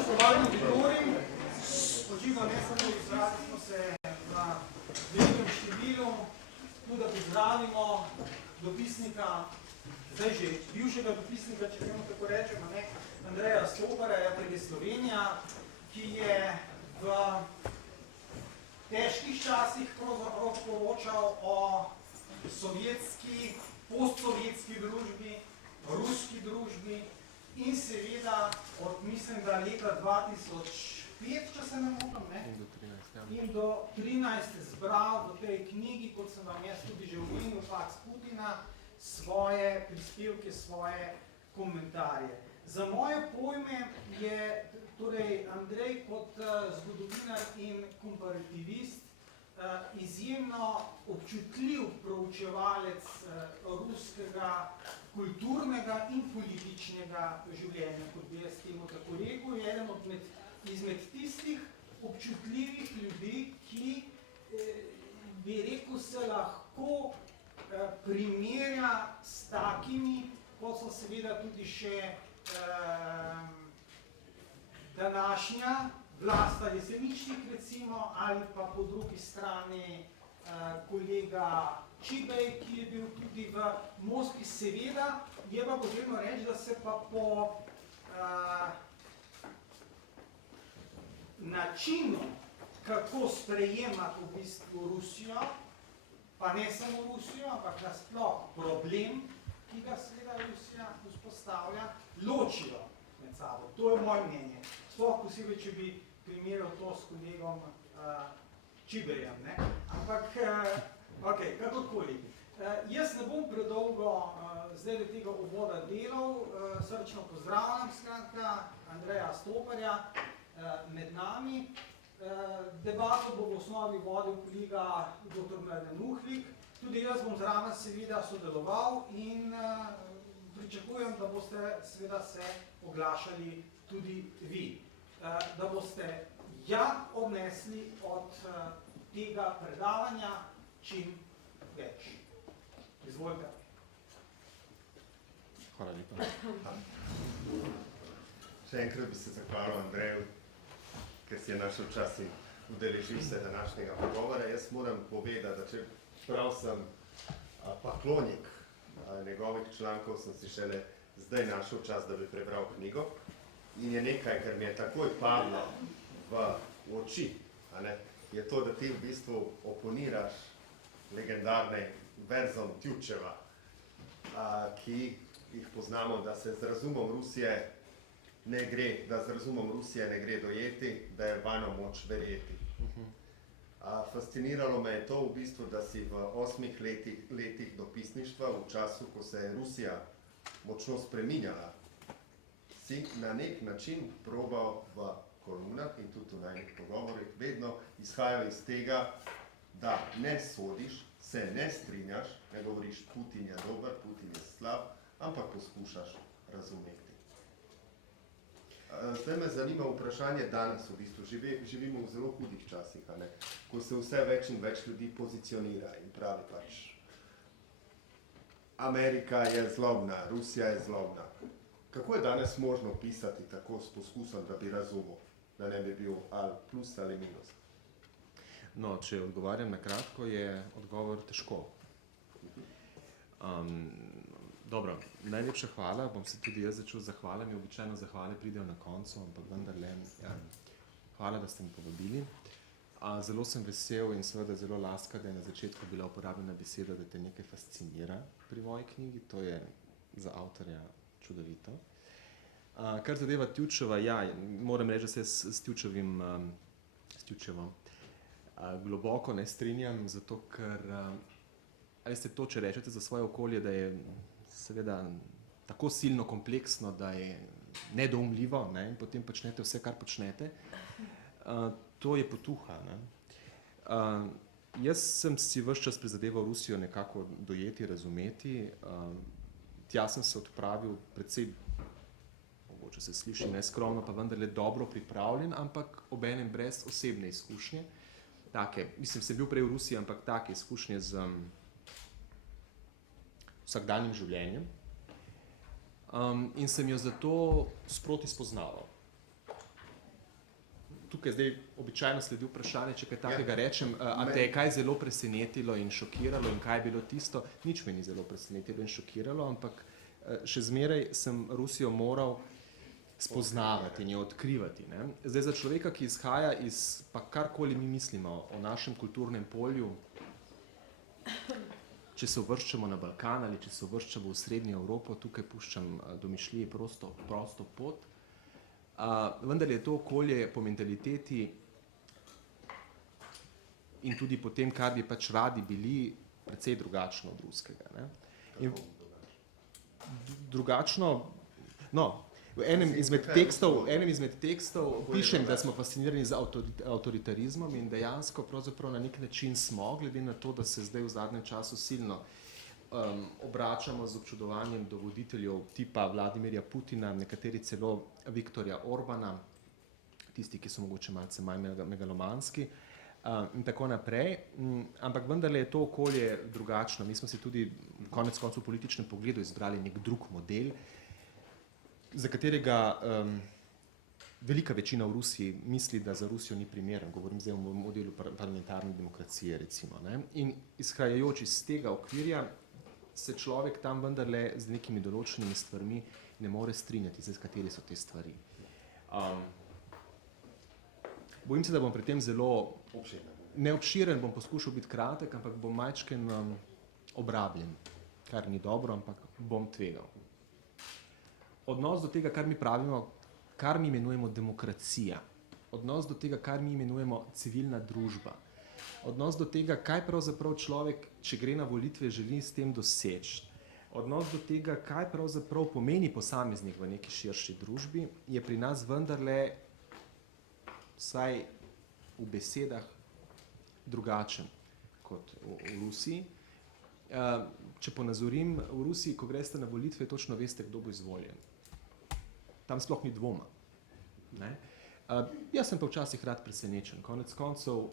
Spoštovani auditorij, očitno ne samo izrazili smo se na velikem številu, tudi da pozdravimo dopisnika, zdaj že bivšega dopisnika, če temu tako rečemo, Andreja Stoparja, RTV Slovenija, ki je v težkih časih pravzaprav poročal o sovjetski, postsovjetski družbi, ruski družbi in seveda od, mislim, da leta 2005, če se ne motim, in do 13 zbral v tej knjigi, kot sem vam jaz tudi že omenil, Pax Putina, svoje prispevke, svoje komentarje. Za moje pojme je torej Andrej kot zgodovinar in komparativist izjemno občutljiv proučevalec ruskega kulturnega in političnega življenja, kot bi jaz temu tako rekel, je eden izmed tistih občutljivih ljudi, ki bi rekel se lahko primerja s takimi, kot so seveda tudi še današnja Vlasta Jeseničnik, recimo, ali pa po drugi strani kolega Čibej, ki je bil tudi v Moskvi, seveda, je pa potrebno reči, da se pa po načinu, kako sprejemati v bistvu Rusijo, pa ne samo Rusijo, ampak nasploh problem, ki ga seveda Rusija vzpostavlja, ločijo med sabo. To je moje mnenje. Sploh posebej, če bi primerjal to s kolegom Čibejem. Ampak, ok, kakorkoli. Jaz ne bom predolgo zdaj do tega uvoda delal. Srčno pozdravljam, skratka, Andreja Stoparja med nami. Debato bo v osnovi vodil kolega dr. Mladen Uhlik. Tudi jaz bom zraven seveda sodeloval in pričakujem, da boste seveda se oglašali tudi vi. Da boste odnesli od tega predavanja čim več. Izvolite. Hvala lepa. Še enkrat bi se zahvalil Andreju, ker si je našel čas in udeležil se današnjega pogovora. Jaz moram povedati, da čeprav sem paklonik njegovih člankov, sem si šele zdaj našel čas, da bi prebral knjigo. In je nekaj, kar mi je takoj padlo v oči, je to, da ti v bistvu oponiraš legendarne verzom Tjučeva, ki jih poznamo, da se z razumom Rusije ne gre, da z razumom Rusije ne gre dojeti, da je vano moč verjeti. Fasciniralo me je to v bistvu, da si v 8 letih dopisništva, v času, ko se je Rusija močno spreminjala, si na nek način probal v kolumnah in tudi v najnih pogovorih vedno izhajal iz tega, da ne sodiš, se ne strinjaš, ne govoriš Putin je dober, Putin je slab, ampak poskušaš razumeti. Zdaj me zanima vprašanje danes, v bistvu živimo v zelo hudih časih, ko se vse več in več ljudi pozicionira in pravi pač Amerika je zlobna, Rusija je zlobna. Kako je danes možno pisati tako s poskusom, da bi razumel, da ne bi bil ali plus ali minus? No, če odgovarjam na kratko, je odgovor težko. Dobro, najlepša hvala, bom se tudi jaz začel z zahvalami, običajno zahvale pridejo na koncu, ampak vendarle, hvala, da ste me povabili. Zelo sem vesel in seveda zelo laska, da je na začetku bila uporabljena beseda, da te nekaj fascinira pri moji knjigi, to je za avtorja čudovito. Kar zadeva Tjučeva, moram reči, da se s Tjučevom globoko ne strinjam, zato ker, ali ste to, če rečete za svoje okolje, da je seveda tako silno kompleksno, da je nedoumljivo, in potem počnete vse, kar počnete, to je potuha. Jaz sem si ves čas prizadeval Rusijo nekako dojeti, razumeti. Tja sem se odpravil predvsej, mogoče se sliši neskromno, pa vendarle dobro pripravljen, ampak obenem brez osebne izkušnje. Mislim, sem bil prej v Rusiji, ampak take izkušnje z vsakdanjim življenjem. In sem jo zato sproti spoznaval. tukaj zdaj običajno sledi vprašanje, če kaj takega rečem, a te je kaj zelo presenetilo in šokiralo in kaj je bilo tisto? Nič me ni zelo presenetilo in šokiralo, ampak še zmeraj sem Rusijo moral spoznavati in jo odkrivati. Ne? Zdaj za človeka, ki izhaja iz, pa karkoli mi mislimo o našem kulturnem polju, če se uvrščamo na Balkan ali če se uvrščamo v Srednjo Evropo, tukaj puščam domišljiji prosto pot, vendar je to okolje po mentaliteti in tudi po tem, kar bi pač radi bili, precej drugačno od ruskega. Ne? In drugačno, no, v enem izmed tekstov pišem, da smo fascinirani z avtoritarizmom in dejansko pravzaprav na nek način smo, glede na to, da se zdaj v zadnjem času silno obračamo z občudovanjem do voditeljev tipa Vladimirja Putina, nekateri celo Viktorja Orbana, tisti, ki so mogoče malce manj megalomanski in tako naprej, ampak vendarle je to okolje drugačno. Mi smo si tudi konec koncev v političnem pogledu izbrali nek drug model, za katerega velika večina v Rusiji misli, da za Rusijo ni primeren. Govorim zdaj o modelu parlamentarne demokracije, recimo. Ne? In izhajajoč iz tega okvirja se človek tam vendarle z nekimi določenimi stvarmi ne more strinjati, z kateri so te stvari. Bojim se, da bom pri tem zelo neobširen, bom poskušal biti kratek, ampak bom majčken obrabljen, kar ni dobro, ampak bom tvegal. Odnos do tega, kar mi pravimo, kar mi imenujemo demokracija, odnos do tega, kar mi imenujemo civilna družba, odnos do tega, kaj pravzaprav človek, če gre na volitve, želi s tem doseči, odnos do tega, kaj pravzaprav pomeni posameznik v neki širši družbi, je pri nas vendarle, vsaj v besedah, drugačen kot v Rusiji. Če ponazorim, v Rusiji, ko greste na volitve, točno veste, kdo bo izvoljen. Tam sploh ni dvoma. Ne? Jaz sem pa včasih rad presenečen. Konec koncev,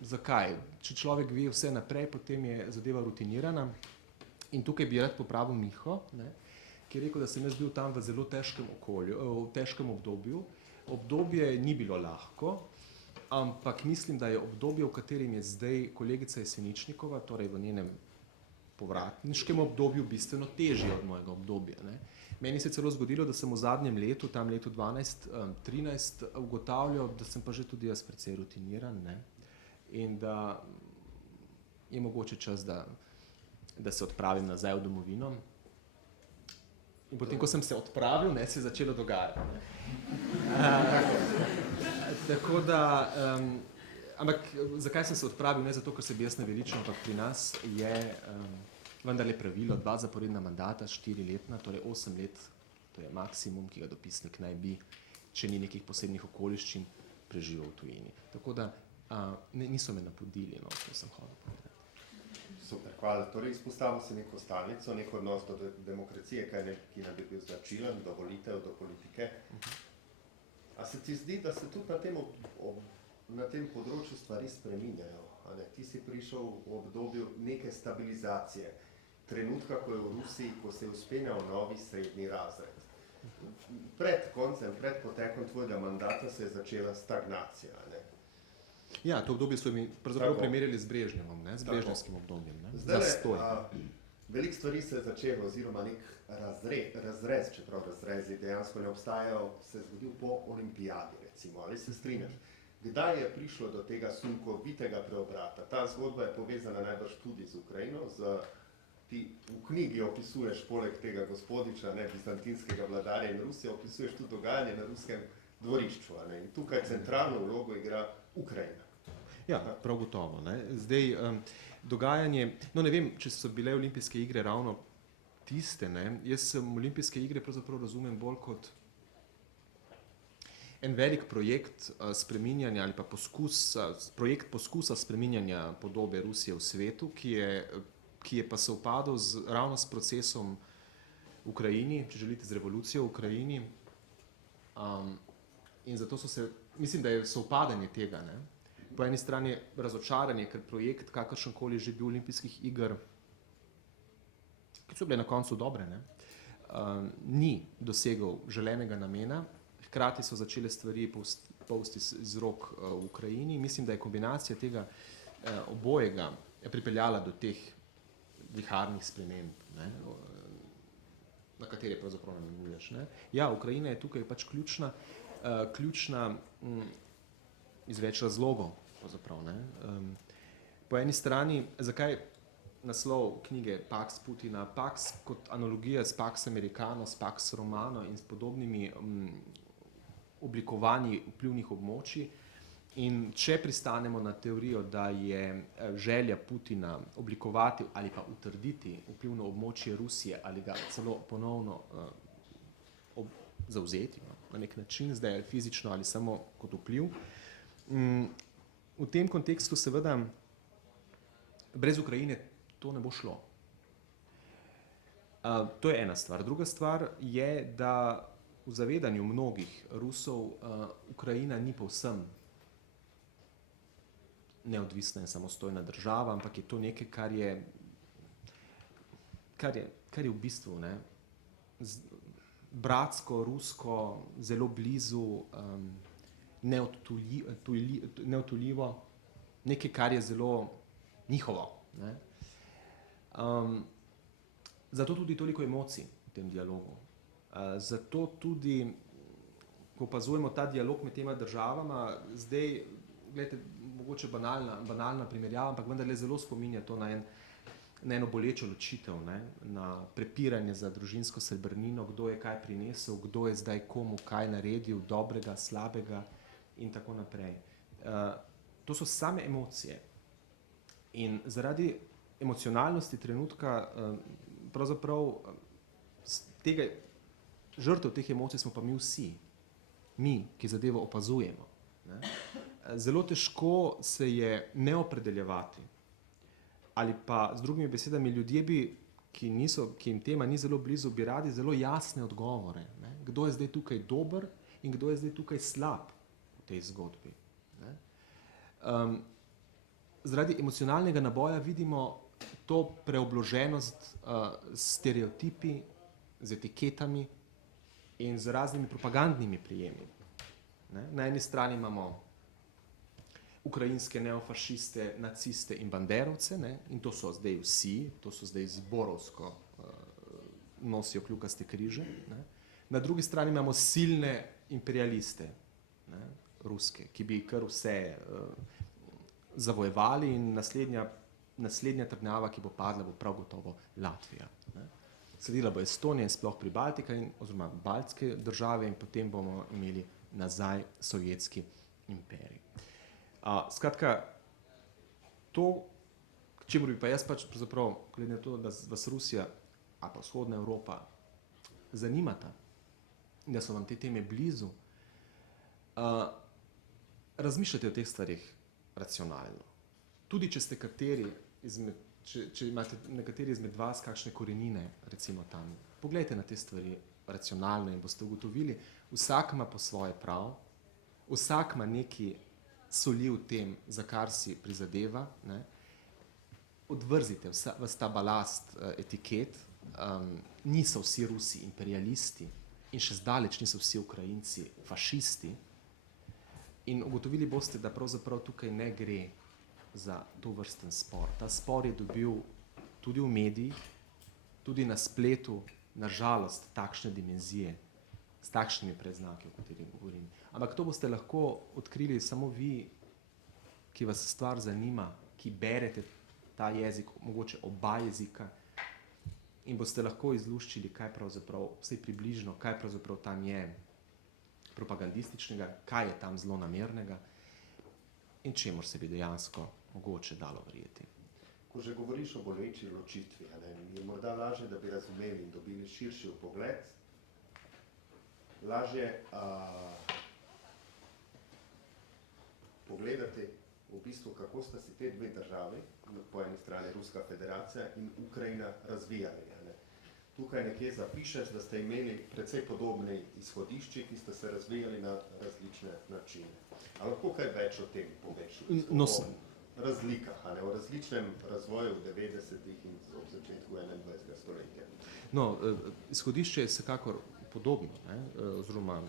zakaj? Če človek ve vse naprej, potem je zadeva rutinirana. In tukaj bi rad popravil Miho, ne? Ki je rekel, da sem jaz bil tam v zelo težkem okolju, v težkem obdobju. Obdobje ni bilo lahko, ampak mislim, da je obdobje, v katerem je zdaj kolegica Jeseničnikova, torej v njenem povratniškem obdobju, bistveno težje od mojega obdobja. Ne? Meni se je celo zgodilo, da sem v zadnjem letu, tam letu 12-13, ugotavljal, da sem pa že tudi jaz precej rutiniran, ne? In da je mogoče čas, da se odpravim nazaj v domovino. In potem, ko sem se odpravil, ne, se je začelo dogajati. Tako da, ampak zakaj sem se odpravil? Ne zato, ker se bi jaz naveličal, ampak pri nas je vendarle pravilo 2 zaporedna mandata, 4-letna, torej 8 let, to je maksimum, ki ga dopisnik naj bi, če ni nekih posebnih okoliščin, preživel v tujini. Tako da niso me napodili, no, to sem hodil povedati. Super, hvala. Torej izpostavil se neko stalnico, nek odnos do demokracije, ki naj bi bil značilen, do volitev, do politike. A se ti zdi, da se tudi na tem področju stvari spreminjajo? Ti si prišel v obdobju neke stabilizacije, trenutka, ko je v Rusiji, ko se je vzpenjal novi srednji razred. Pred koncem, pred potekom tvojega mandata se je začela stagnacija. Ne? Ja, to obdobje so mi pravzaprav primerjali z Brežnjevom, ne? Z brežnjevskim obdobjem. Ne? Zastoj. Veliko stvari se je začelo, oziroma nek razrez, čeprav razrezi dejansko ne obstajajo, se je zgodil po olimpijadi, recimo, ali se strinjaš? Kdaj je prišlo do tega sunkovitega preobrata? Ta zgodba je povezana najbrž tudi z Ukrajino, ti v knjigi opisuješ poleg tega gospodiča, ne, bizantinskega vladarja in Rusije, opisuješ tudi dogajanje na ruskem dvorišču. Ne? In tukaj centralno vlogo igra Ukrajina. Ja, prav gotovo. Ne? Zdaj, dogajanje, no ne vem, če so bile olimpijske igre ravno tiste, ne? Jaz sem olimpijske igre pravzaprav razumem bolj kot en velik projekt spreminjanja ali pa projekt poskusa spreminjanja podobe Rusije v svetu, ki je pa se upadal ravno s procesom v Ukrajini, če želite, z revolucijo v Ukrajini. In zato mislim, da je sovpadanje tega, ne? Po eni strani razočaranje, ker projekt, kakršenkoli že bil olimpijskih iger, ki so bile na koncu dobre, ne? Ni dosegel želenega namena, hkrati so začele stvari polsti iz rok v Ukrajini. Mislim, da je kombinacija tega obojega pripeljala do teh viharnih sprememb, ne, na katere pravzaprav namenuješ. Ja, Ukrajina je tukaj pač ključna iz več razlogov. Pravzaprav, ne. Po eni strani, zakaj naslov knjige Pax Putina? Pax kot analogija s Pax Americano, s Pax Romano in s podobnimi oblikovanji vplivnih območij. In če pristanemo na teorijo, da je želja Putina oblikovati ali pa utrditi vplivno območje Rusije ali ga celo ponovno zavzeti na nek način, zdaj ali fizično ali samo kot vpliv, v tem kontekstu seveda brez Ukrajine to ne bo šlo. To je ena stvar. Druga stvar je, da v zavedanju mnogih Rusov Ukrajina ni povsem neodvisna in samostojna država, ampak je to nekaj, kar je v bistvu, ne, bratsko, rusko, zelo blizu, neodtujljivo, nekaj, kar je zelo njihovo. Ne. Zato tudi toliko emocij v tem dialogu. Zato tudi, ko opazujemo ta dialog med tema državama, zdaj, gledajte, mogoče banalna primerjava, ampak vendarle zelo spominja to na eno bolečo ločitev, ne, na prepiranje za družinsko srebrnino, kdo je kaj prinesel, kdo je zdaj komu kaj naredil, dobrega, slabega in tako naprej. To so same emocije. In zaradi emocionalnosti trenutka pravzaprav žrtev teh emocij smo pa mi vsi, ki zadevo opazujemo. Ne. Zelo težko se je ne opredeljevati. Ali pa z drugimi besedami, ljudje ki jim tema ni zelo blizu, bi radi zelo jasne odgovore. Ne. Kdo je zdaj tukaj dober in kdo je zdaj tukaj slab v tej zgodbi. Ne. Zaradi emocionalnega naboja vidimo to preobloženost s stereotipi, z etiketami in z raznimi propagandnimi prijemi. Ne. Na eni strani imamo ukrajinske neofašiste, naciste in banderovce, ne, in to so zdaj vsi, to so zdaj zborovsko nosijo kljukaste križe. Ne. Na drugi strani imamo silne imperialiste, ne, ruske, ki bi kar vse zavojevali in naslednja trdnjava, ki bo padla, bo prav gotovo Latvija. Ne. Sledila bo Estonija in sploh Pribaltika oziroma baltske države in potem bomo imeli nazaj sovjetski imperij. Skratka, to, k čemur bi pa jaz pač pravzaprav, glede na to, da vas Rusija ali pa vzhodna Evropa zanimata in da so vam te teme blizu, razmišljate o teh stvarih racionalno. Tudi če ste če imate nekateri izmed vas kakšne korenine, recimo tam, poglejte na te stvari racionalno in boste ugotovili, vsak ima po svoje prav, vsak ima neki soli v tem, za kar si prizadeva, ne. Odvrzite ves ta balast etiket, niso vsi Rusi imperialisti in še zdaleč niso vsi Ukrajinci fašisti in ugotovili boste, da pravzaprav tukaj ne gre za to vrsten spor. Ta spor je dobil tudi v medijih, tudi na spletu, na žalost, takšne dimenzije, s takšnimi predznaki, o katerih govorim. Ampak to boste lahko odkrili samo vi, ki vas stvar zanima, ki berete ta jezik, mogoče oba jezika, in boste lahko izluščili, kaj pravzaprav, vsaj približno, kaj pravzaprav tam je propagandističnega, kaj je tam zlonamernega in čemur se bi dejansko mogoče dalo verjeti. Ko že govoriš o boleči ločitvi, je morda lažje, da bi razumeli in dobili širši vpogled, lažje pogledati v bistvu, kako sta si te dve državi, po eni strani Ruska federacija in Ukrajina, razvijali. Tukaj nekje zapišeš, da ste imeli precej podobni izhodišči, ki ste se razvijali na različne načine. A lahko kaj več o tem poveš? O razlikah, o različnem razvoju v 90-ih in v začetku 21. stoletja. No, izhodišče je vsekakor podobno, ne? Oziroma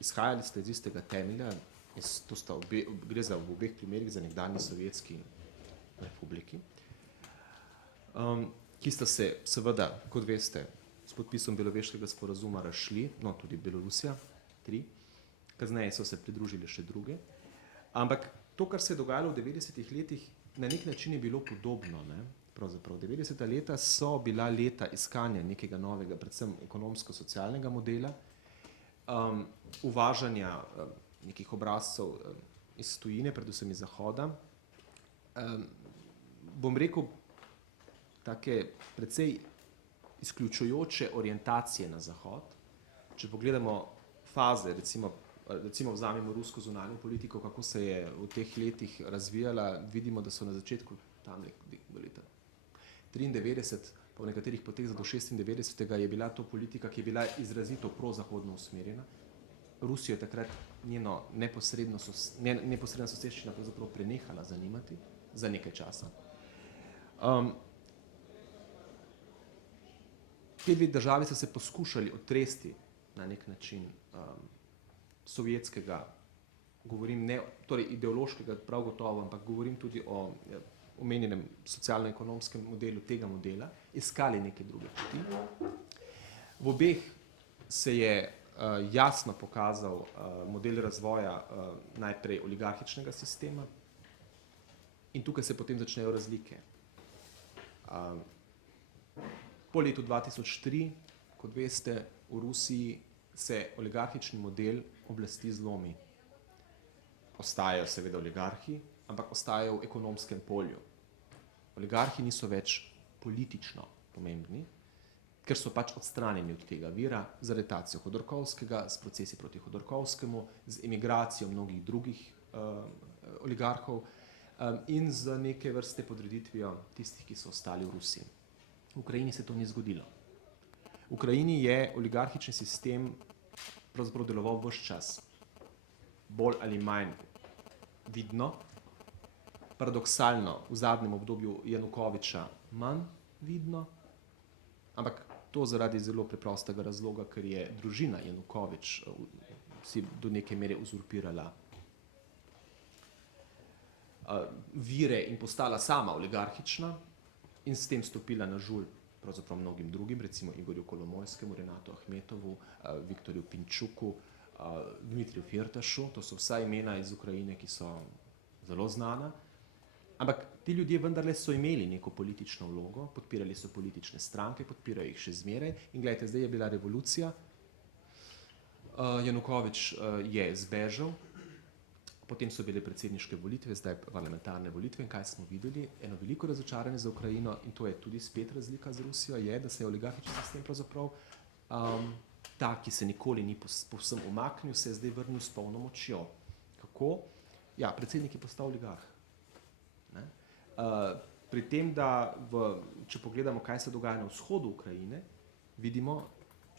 izhajali ste iz istega temelja, Gre za v obeh primerih za nekdanji sovjetski republiki, ki sta se seveda, kot veste, s podpisom Beloveškega sporazuma razšli, no tudi Belorusija, 3, kasneje so se pridružili še druge. Ampak to, kar se je dogajalo v 90-ih letih, na nek način je bilo podobno. Ne? Pravzaprav 90-ta leta so bila leta iskanja nekega novega, predvsem ekonomsko-socialnega modela, uvažanja nekih obrazcev iz tujine, predvsem iz Zahoda. Bom rekel, take precej izključujoče orientacije na Zahod. Če pogledamo faze, recimo vzamemo rusko zunanjo politiko, kako se je v teh letih razvijala, vidimo, da so na začetku tam leta 93, pa v nekaterih potezah do 96. je bila to politika, ki je bila izrazito prozahodno usmerjena. Rusijo je takrat njeno neposredna soseščina pravzaprav prenehala zanimati za nekaj časa. Te dve državi so se poskušali otresti na nek način sovjetskega, govorim ne, torej ideološkega prav gotovo, ampak govorim tudi o omenjenem socialno-ekonomskem modelu tega modela, iskali neke druge poti. V obeh se je jasno pokazal model razvoja najprej oligarhičnega sistema in tukaj se potem začnejo razlike. Po letu 2003, kot veste, v Rusiji se oligarhični model oblasti zlomi. Ostajajo seveda oligarhi, ampak ostajajo v ekonomskem polju. Oligarhi niso več politično pomembni, ker so pač odstranjeni od tega vira z aretacijo Hodorkovskega, s procesi proti Hodorkovskemu, z emigracijo mnogih drugih oligarhov in z neke vrste podreditvijo tistih, ki so ostali v Rusiji. V Ukrajini se to ni zgodilo. V Ukrajini je oligarhični sistem pravzaprav deloval ves čas, bolj ali manj vidno, paradoksalno v zadnjem obdobju Janukoviča manj vidno, ampak to zaradi zelo preprostega razloga, ker je družina Janukovič si do neke mere uzurpirala vire in postala sama oligarhična in s tem stopila na žulj pravzaprav mnogim drugim, recimo Igorju Kolomojskemu, Renatu Ahmetovu, Viktorju Pinčuku, Dmitriju Firtašu, to so vsa imena iz Ukrajine, ki so zelo znana. Ampak ti ljudje vendarle so imeli neko politično vlogo, podpirali so politične stranke, podpirajo jih še zmeraj in gledajte, zdaj je bila revolucija, Janukovič je zbežal, potem so bile predsedniške volitve, zdaj parlamentarne volitve in kaj smo videli? Eno veliko razočaranje za Ukrajino in to je tudi spet razlika z Rusijo, je, da se je oligarhični sistem pravzaprav ta, ki se nikoli ni povsem umaknil, se je zdaj vrnil s polno močjo. Kako? Ja, predsednik je postal oligarh. Pri tem, da če pogledamo, kaj se dogaja na vzhodu Ukrajine, vidimo,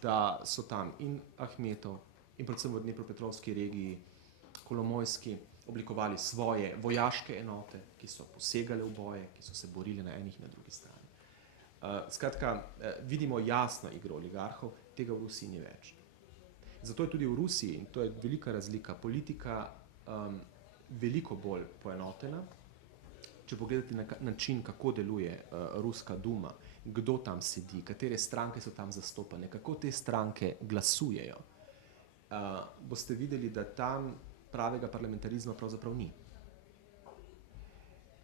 da so tam in Ahmetov in predvsem v Dnepropetrovski regiji Kolomojski oblikovali svoje vojaške enote, ki so posegale v boje, ki so se borili na enih in na drugi strani. Skratka, vidimo jasno igro oligarhov, tega v Rusiji ni več. Zato je tudi v Rusiji, in to je velika razlika, politika veliko bolj poenotena. Če pogledate na način, kako deluje Ruska duma, kdo tam sedi, katere stranke so tam zastopane, kako te stranke glasujejo, boste videli, da tam pravega parlamentarizma pravzaprav ni.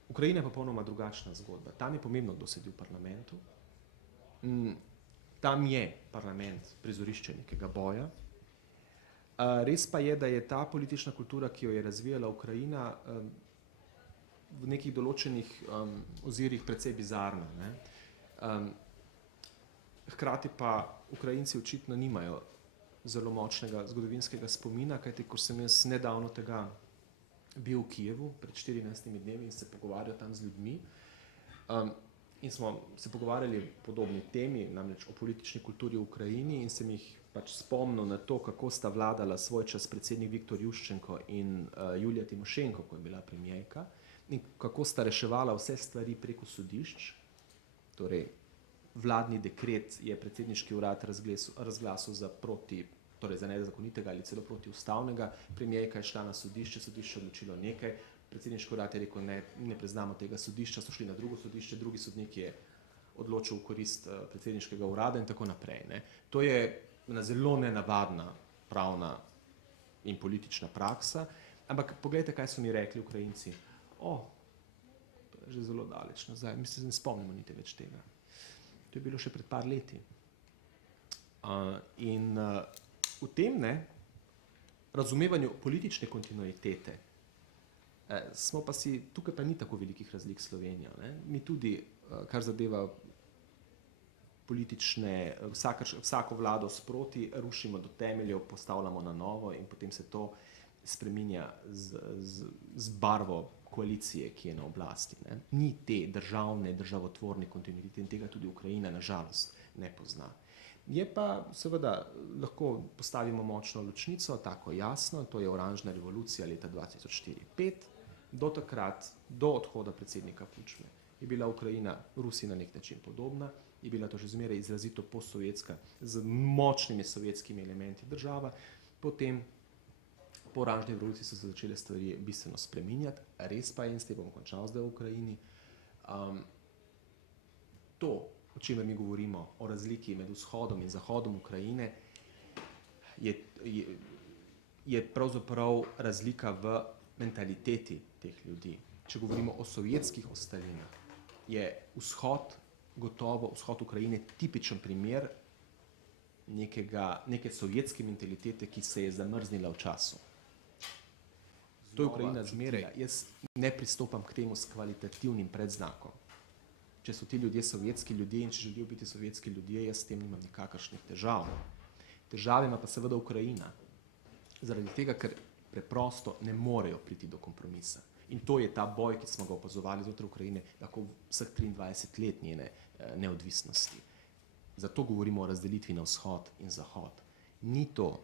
Ukrajina je popolnoma drugačna zgodba. Tam je pomembno, kdo sedi v parlamentu. Tam je parlament prizorišče nekega boja. Res pa je, da je ta politična kultura, ki jo je razvijala Ukrajina, v nekih določenih ozirih precej bizarna. Hkrati pa Ukrajinci očitno nimajo zelo močnega zgodovinskega spomina, kajti ko sem jaz nedavno tega bil v Kijevu pred 14 dnevi in se pogovarjal tam z ljudmi in smo se pogovarjali o podobni temi, namreč o politični kulturi v Ukrajini in sem jih pač spomnil na to, kako sta vladala svoj čas predsednik Viktor Juščenko in Julija Timošenko, ko je bila premijerka, in kako sta reševala vse stvari preko sodišč, torej vladni dekret je predsedniški urad razglasil za torej za nezakonitega ali celo protiustavnega, premijerka je šla na sodišče, sodišče odločilo nekaj, predsedniški urad je rekel, ne priznamo tega sodišča, so šli na drugo sodišče, drugi sodnik je odločil v korist predsedniškega urada in tako naprej. Ne. To je ena zelo nenavadna pravna in politična praksa, ampak poglejte, kaj so mi rekli Ukrajinci. To je že zelo daleč nazaj, mi se ne spomnimo niti več tega. To je bilo še pred par leti. V tem razumevanju politične kontinuitete smo pa si, tukaj pa ni tako velikih razlik s Slovenijo. Ne? Mi tudi, kar zadeva politične, vsako vlado sproti, rušimo do temeljev, postavljamo na novo in potem se to spreminja z barvo koalicije, ki je na oblasti. Ne? Ni te državne, državotvorne kontinuitete in tega tudi Ukrajina nažalost ne pozna. Je pa seveda lahko postavimo močno ločnico, tako jasno, to je oranžna revolucija leta 2004-2005, do takrat, do odhoda predsednika Kučme, je bila Ukrajina Rusiji na nek način podobna, je bila to že zmeraj izrazito postsovjetska, z močnimi sovjetskimi elementi država, potem po oranžni revoluciji so se začele stvari bistveno spreminjati, res pa je, in s tem bom končal zdaj v Ukrajini, to, o čemer mi govorimo, o razliki med vzhodom in zahodom Ukrajine, je pravzaprav razlika v mentaliteti teh ljudi. Če govorimo o sovjetskih ostalinah, je vzhod Ukrajine tipičen primer neke sovjetske mentalitete, ki se je zamrznila v času. To je Ukrajina zmeraj. Jaz ne pristopam k temu s kvalitativnim predznakom. Če so ti ljudje sovjetski ljudje in če želijo biti sovjetski ljudje, jaz s tem nimam nikakršnih težav. Težave ima pa seveda Ukrajina. Zaradi tega, ker preprosto ne morejo priti do kompromisa. In to je ta boj, ki smo ga opazovali znotraj Ukrajine, lahko vseh 23 let njene neodvisnosti. Zato govorimo o razdelitvi na vzhod in zahod. Ni to,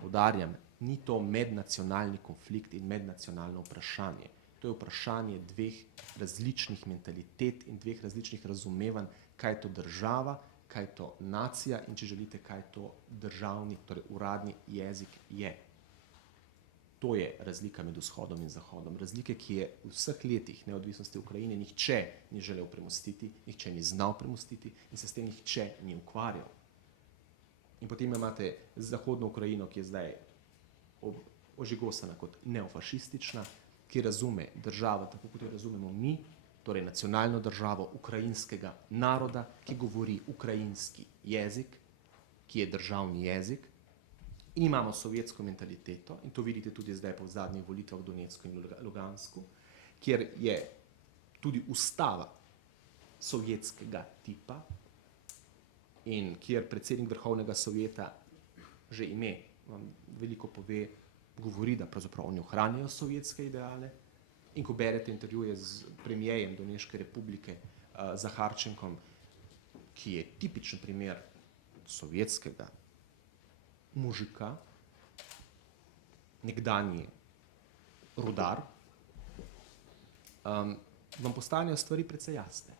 poudarjam, ni to mednacionalni konflikt in mednacionalno vprašanje. To je vprašanje dveh različnih mentalitet in dveh različnih razumevanj, kaj je to država, kaj je to nacija in če želite, kaj je to državni, torej uradni jezik je. To je razlika med vzhodom in zahodom. Razlike, ki je v vseh letih neodvisnosti Ukrajine nihče ni želel premostiti, nihče ni znal premostiti in se s tem nihče ni ukvarjal. In potem imate zahodno Ukrajino, ki je zdaj ožigosana kot neofašistična, ki razume državo tako, kot jo razumemo mi, torej nacionalno državo ukrajinskega naroda, ki govori ukrajinski jezik, ki je državni jezik. In imamo sovjetsko mentaliteto, in to vidite tudi zdaj po zadnjih volitvah v Donetsku in Lugansku, kjer je tudi ustava sovjetskega tipa in kjer predsednik Vrhovnega sovjeta, že ime vam veliko pove, govori, da pravzaprav oni ohranjajo sovjetske ideale. In ko berete intervjuje z premijejem Doneške republike Zaharčenkom, ki je tipičen primer sovjetskega mužika, nekdanji rudar, vam postanejo stvari precej jasne.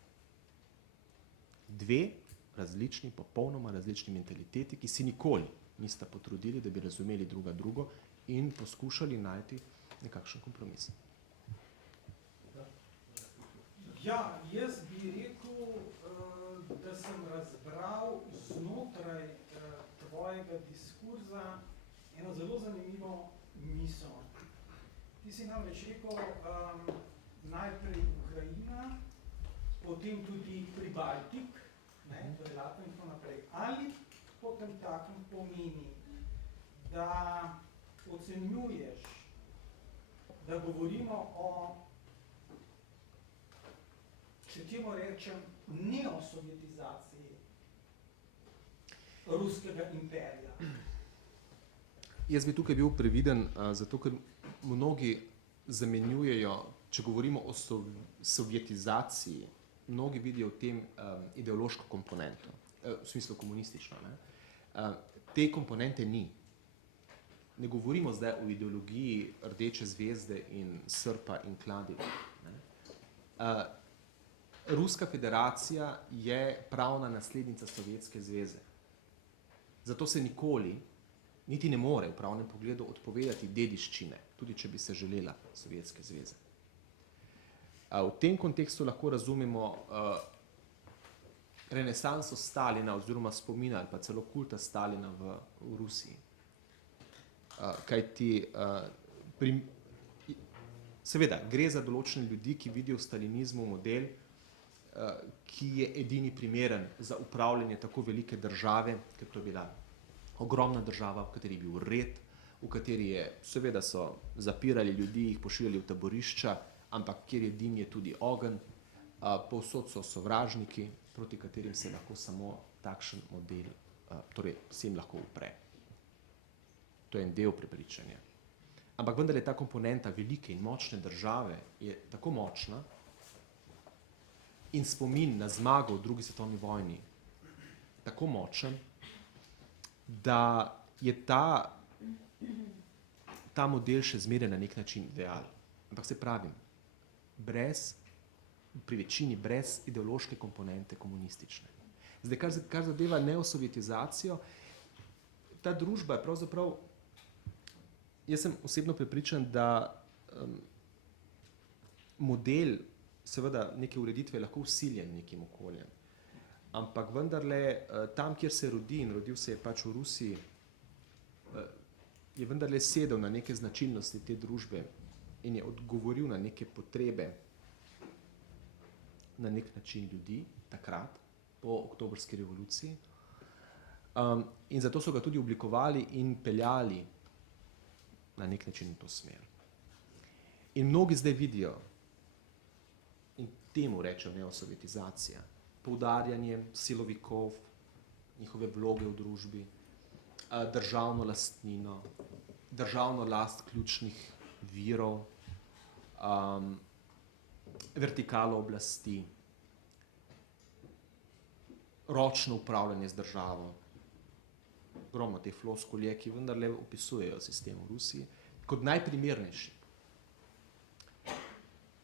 Dve različni, popolnoma različni mentaliteti, ki si nikoli nista potrudili, da bi razumeli druga drugo in poskušali najti nekakšen kompromis. Ja, jaz bi rekel, da sem razbral znotraj tvojega diskurza eno zelo zanimivo misel. Ti si namreč rekel, najprej Ukrajina, potem tudi Pribaltik, torej Latvija in tako naprej. Ali potem takem pomeni, da ocenjuješ, da govorimo o, če temu rečem, neosovjetizaciji ruskega imperija? Jaz bi tukaj bil previden, zato ker mnogi zamenjujejo, če govorimo o sovjetizaciji, mnogi vidijo v tem ideološko komponento, v smislu komunistično. Te komponente ni. Ne govorimo zdaj o ideologiji Rdeče zvezde in srpa in kladiva. Ruska federacija je pravna naslednica Sovjetske zveze. Zato se nikoli niti ne more v pravnem pogledu odpovedati dediščine, tudi če bi se želela Sovjetske zveze. V tem kontekstu lahko razumemo renesanso Stalina oziroma spomina ali pa celo kulta Stalina v Rusiji. Kajti seveda gre za določene ljudi, ki vidijo v stalinizmu model, ki je edini primeren za upravljanje tako velike države, ker to je bila ogromna država, v kateri je bil red, v kateri seveda so zapirali ljudi, jih pošiljali v taborišča, ampak kjer je dim, je tudi ogenj, povsod so sovražniki, proti katerim se lahko samo takšen model, torej se jim lahko upre. To je en del prepričanja. Ampak vendar je ta komponenta velike in močne države je tako močna in spomin na zmago v drugi svetovni vojni tako močen, da je ta model še zmeraj na nek način ideal. Ampak se pravim, pri večini brez ideološke komponente komunistične. Zdaj, kar zadeva neosovjetizacijo, ta družba je pravzaprav, jaz sem osebno prepričan, da model seveda neke ureditve je lahko vsiljen nekim okoljem, ampak vendarle tam, kjer se rodi in rodil se je pač v Rusiji, je vendarle sedel na neke značilnosti te družbe in je odgovoril na neke potrebe na nek način ljudi, takrat, po oktobrski revoluciji. In zato so ga tudi oblikovali in peljali na nek način v to smer. In mnogi zdaj vidijo, in temu rečejo neosovjetizacija, poudarjanje silovikov, njihove vloge v družbi, državno lastnino, državno last ključnih virov, vertikalo oblasti, ročno upravljanje z državo. Ogromno te floskulje, ki vendarle opisujejo sistem v Rusiji kot najprimernejši.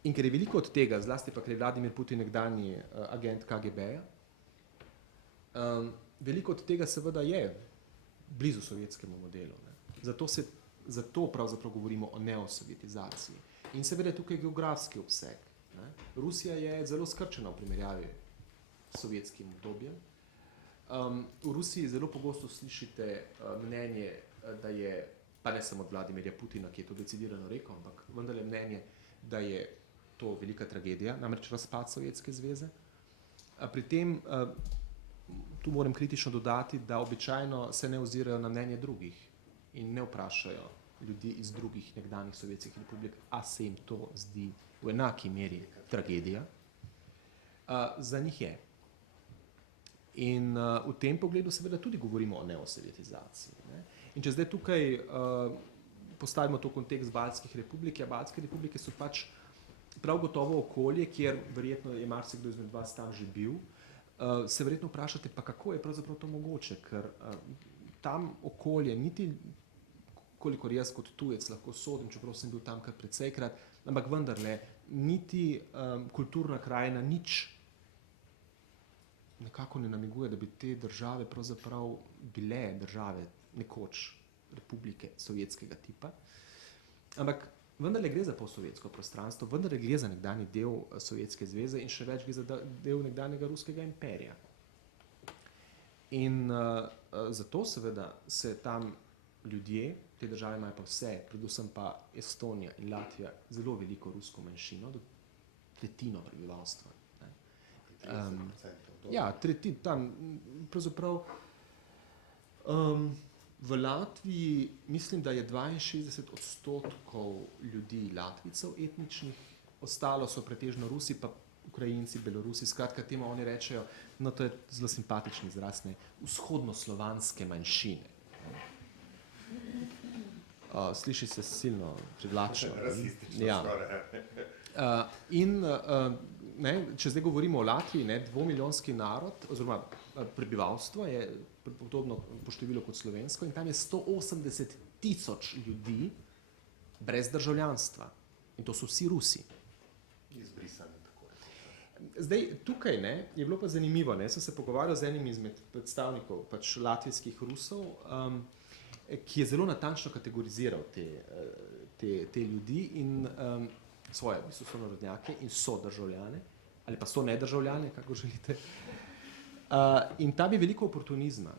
In ker je veliko od tega, zlasti pa ker je Vladimir Putin nekdanji agent KGB-ja, veliko od tega seveda je blizu sovjetskemu modelu. Zato pravzaprav govorimo o neosovjetizaciji. In seveda tukaj je geografski obseg. Rusija je zelo skrčena v primerjavi s sovjetskim obdobjem. V Rusiji zelo pogosto slišite mnenje, da je, pa ne samo od Vladimirja Putina, ki je to decidirano rekel, ampak vendar je mnenje, da je to velika tragedija, namreč razpad Sovjetske zveze. Pri tem, tu moram kritično dodati, da običajno se ne ozirajo na mnenje drugih in ne vprašajo ljudi iz drugih nekdanjih sovjetskih republik, a se jim to zdi v enaki meri tragedija. Za njih je. In v tem pogledu seveda tudi govorimo o neosovjetizaciji. In če zdaj tukaj postavimo to kontekst Baltskih republik, Baltske republike so pač prav gotovo okolje, kjer verjetno je marsikdo izmed vas tam že bil, se verjetno vprašate, pa kako je pravzaprav to mogoče, ker tam okolje, niti kolikor jaz kot tujec lahko sodim, čeprav sem bil tam kar precejkrat, ampak vendarle, niti kulturna krajina nič nekako ne namiguje, da bi te države pravzaprav bile države nekoč republike sovjetskega tipa. Ampak vendarle gre za posovjetsko prostranstvo, vendarle gre za nekdanji del Sovjetske zveze in še več gre za del nekdanjega ruskega imperija. In zato seveda se tam ljudje, te države imajo pa vse, predvsem pa Estonija in Latvija, zelo veliko rusko manjšino, do tretjino prebivalstva. Ja, tam pravzaprav v Latviji mislim, da je 62% ljudi Latvijcev etničnih, ostalo so pretežno Rusi, pa Ukrajinci, Belorusi, skratka temu oni rečejo, no to je zelo simpatični izraz, vzhodnoslovanske manjšine. Sliši se silno privlačno. Rasistično skoraj. In če zdaj govorimo o Latviji, 2-milijonski narod, oziroma prebivalstvo je podobno po številu kot slovensko in tam je 180 000 ljudi brez državljanstva. In to so vsi Rusi. Izbrisani tako. Zdaj, tukaj je bilo pa zanimivo, sem se pogovarjal z enim izmed predstavnikov pač latvijskih Rusov, ki je zelo natančno kategoriziral te ljudi in svoje sonarodnjake in sodržavljane, ali pa so nedržavljane, kako želite. In tam je veliko oportunizma,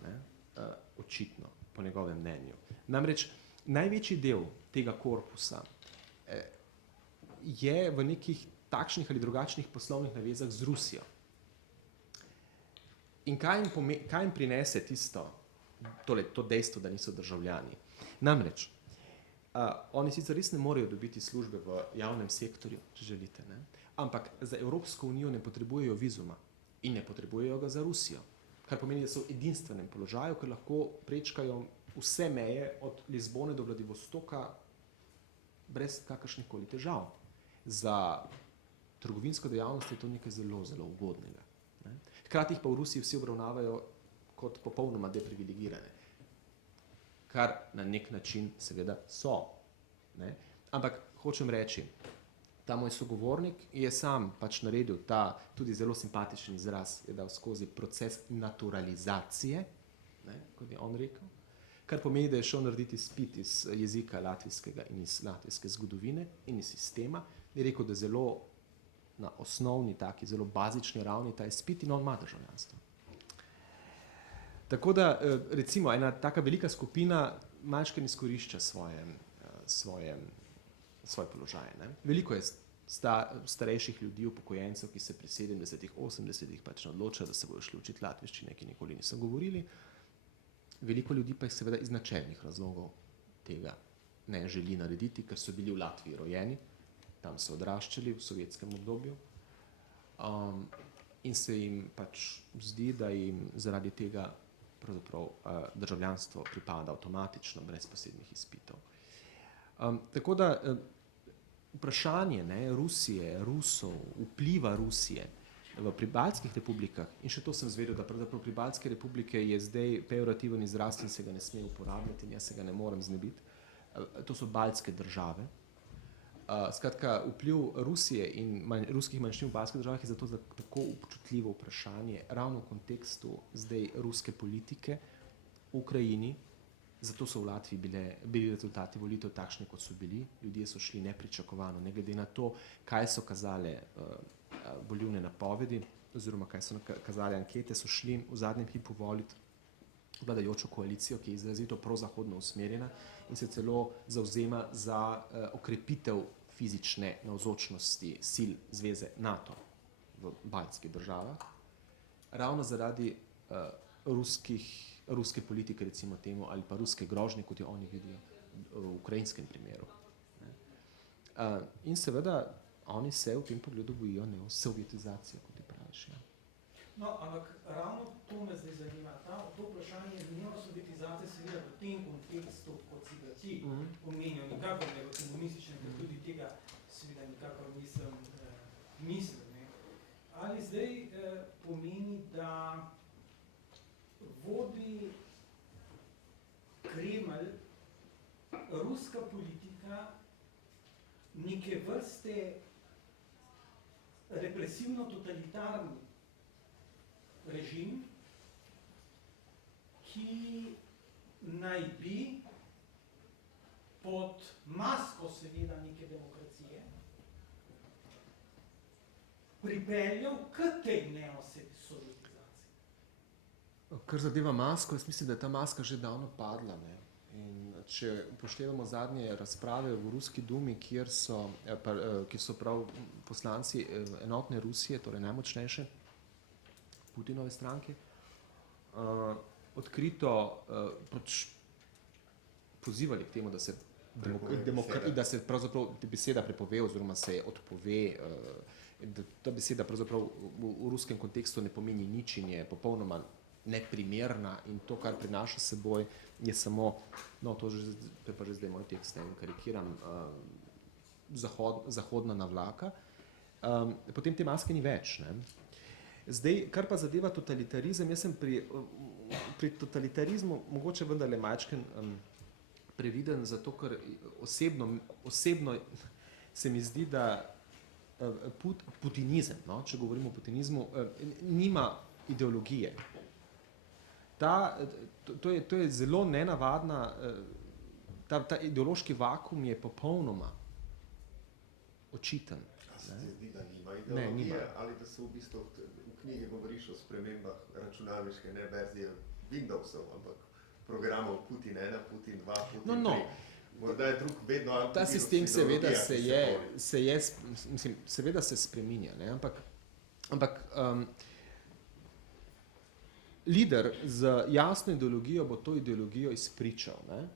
očitno, po njegovem mnenju. Namreč največji del tega korpusa je v nekih takšnih ali drugačnih poslovnih navezah z Rusijo. In kaj jim prinese to dejstvo, da niso državljani? Namreč, oni sicer res ne morejo dobiti službe v javnem sektorju, če želite, ne? Ampak za Evropsko unijo ne potrebujejo vizuma in ne potrebujejo ga za Rusijo, kar pomeni, da so v edinstvenem položaju, ker lahko prečkajo vse meje od Lizbone do Vladivostoka brez kakršnih koli težav. Za trgovinsko dejavnost je to nekaj zelo, zelo ugodnega. Ne? Hkrati jih pa v Rusiji vsi obravnavajo kot popolnoma deprivilegirane, kar na nek način seveda so. Ne? Ampak hočem reči, ta moj sogovornik je sam pač naredil ta tudi zelo simpatičen izraz, je dal skozi proces naturalizacije, ne, kot je on rekel, kar pomeni, da je šel narediti izpit iz jezika latvijskega in iz latvijske zgodovine in iz sistema, je rekel, da zelo na osnovni, taki zelo bazični ravni ta izpit in on ima državljanstvo. Tako da, recimo, ena taka velika skupina malčkeno izkorišča svoje položaje. Ne? Veliko je starejših ljudi, upokojencev, ki se pri 70-ih, 80-ih pač odločajo, da se bodo šli učiti latviščine, ki nikoli niso govorili. Veliko ljudi pa jih seveda iz načelnih razlogov tega ne želi narediti, ker so bili v Latviji rojeni, tam so odraščali v sovjetskem obdobju in se jim pač zdi, da jim zaradi tega pravzaprav državljanstvo pripada avtomatično, brez posebnih izpitov. Tako da vprašanje Rusije, Rusov, vpliva Rusije v pribaltskih republikah, in še to sem zvedel, da pravzaprav pribaltske republike je zdaj pejorativen izraz in se ga ne sme uporabljati in jaz se ga ne morem znebiti. To so baltske države. Skratka, vpliv Rusije in ruskih manjšin v baltskih državah je zato tako občutljivo vprašanje, ravno v kontekstu zdaj ruske politike v Ukrajini. Zato so v Latviji bili rezultati volitev takšni, kot so bili. Ljudje so šli nepričakovano, ne glede na to, kaj so kazale volilne napovedi, oziroma kaj so kazale ankete, so šli v zadnjem hipu voliti vladajočo koalicijo, ki je izrazito prozahodno usmerjena in se celo zavzema za okrepitev fizične navzočnosti sil zveze NATO v baltskih državah, ravno zaradi ruske politike, recimo temu, ali pa ruske grožnje, kot jo oni vidijo v ukrajinskem primeru. In seveda, oni se v tem pogledu bojijo neosovjetizacije, kot ti praviš. Ja. No, ampak ravno to me zdaj zanima. To vprašanje neosovjetizacije seveda v tem kontekstu, kot si ga ti omenjal, nikakor ne v komunističnem, ker tudi tega seveda nikakor nisem mislil. Ne. Ali zdaj pomeni, da vodi Kremelj, ruska politika, neke vrste represivno-totalitarni režim, ki naj bi pod masko seveda neke demokracije pripeljal k tej neosovjetizaciji. Kar zadeva masko, jaz mislim, da je ta maska že davno padla. Ne? In če upoštevamo zadnje razprave v Ruski dumi, kjer so prav poslanci enotne Rusije, torej najmočnejše Putinove stranke, odkrito pozivali k temu, da se pravzaprav beseda prepove oziroma se odpove, da ta beseda pravzaprav v ruskem kontekstu ne pomeni nič in je popolnoma neprimerna in to, kar prinaša s seboj, je samo, no to je pa že zdaj moj tekst, ne karikiram, zahodna navlaka, potem te maske ni več. Ne. Zdaj, kar pa zadeva totalitarizem, jaz sem pri totalitarizmu mogoče vendarle majčken previden, zato ker osebno se mi zdi, da putinizem, no, če govorimo o putinizmu, nima ideologije. To je zelo nenavadna, ta ideološki vakuum je popolnoma očiten. A se ti zdi, da nima Ne, ideologije, nima. ali da so v bistvu v knjigi govoriš o spremembah računalniške, ne verzije Windowsov, ampak programov Putin 1, Putin 2, Putin 3. No. Morda je drug vedno Ta antivirus sistem seveda ideologija, ki se bori. seveda se spreminja, ne? Ampak lider z jasno ideologijo bo to ideologijo izpričal. Ne?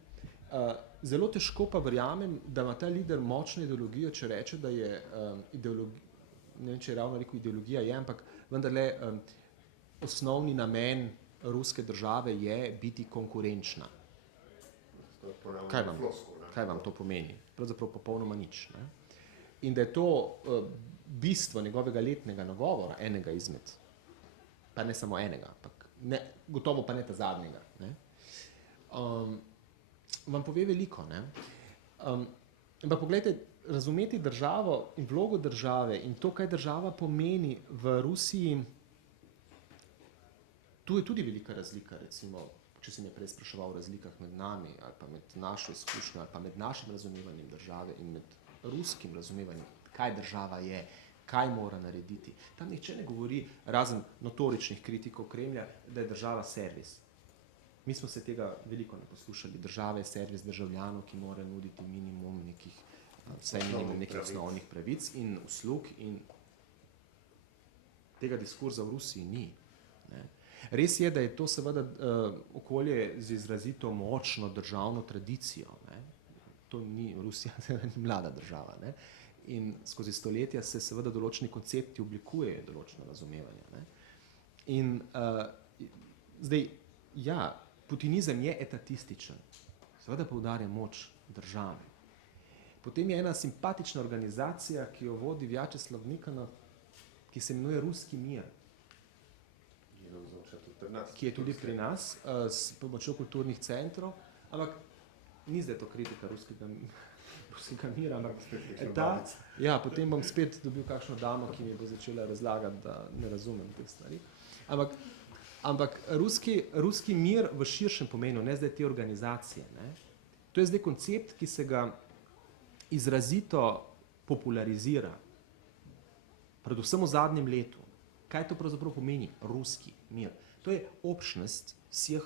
Zelo težko pa verjamem, da ima ta lider močno ideologijo, če reče, da je ideologija, ne vem, če je ravno rekel ideologija, je, ampak vendarle osnovni namen ruske države je biti konkurenčna. To je ponavljanje Kaj vam? floskul, ne. Kaj vam to pomeni? Pravzaprav popolnoma nič. Ne? In da je to bistvo njegovega letnega nagovora, enega izmed, pa ne samo enega, ampak gotovo pa ne ta zadnjega, ne? Vam pove veliko. Ne? Ampak poglejte, razumeti državo in vlogo države in to, kaj država pomeni v Rusiji, tu je tudi velika razlika, recimo, če si me prej spraševal o razlikah med nami ali pa med našo izkušnjo ali pa med našim razumevanjem države in med ruskim razumevanjem, kaj država je, kaj mora narediti. Tam nihče ne govori, razen notoričnih kritikov Kremlja, da je država servis. Mi smo se tega veliko ne poslušali. Država je servis državljanov, ki mora nuditi minimum nekih, vsaj minimum nekih osnovnih pravic in uslug, in tega diskurza v Rusiji ni. Ne. Res je, da je to seveda okolje z izrazito močno državno tradicijo. Ne. To ni Rusija, ni mlada država. Ne. In skozi stoletja se seveda določeni koncepti oblikujejo določeno razumevanje. Ne. In zdaj, ja, putinizem je etatističen, seveda poudarja moč države. Potem je ena simpatična organizacija, ki jo vodi Vjačeslav Nikanov, ki se imenuje Ruski mir, ki je tudi pri nas, s pomočjo kulturnih centrov, ampak ni zdaj to kritika ruskega mira, ampak potem bom spet dobil kakšno damo, ki mi bo začela razlagati, da ne razumem te stvari. Ampak ruski mir v širšem pomenu, ne zdaj te organizacije, ne? To je zdaj koncept, ki se ga izrazito popularizira, predvsem v zadnjem letu. Kaj to pravzaprav pomeni? Ruski mir. To je общность vseh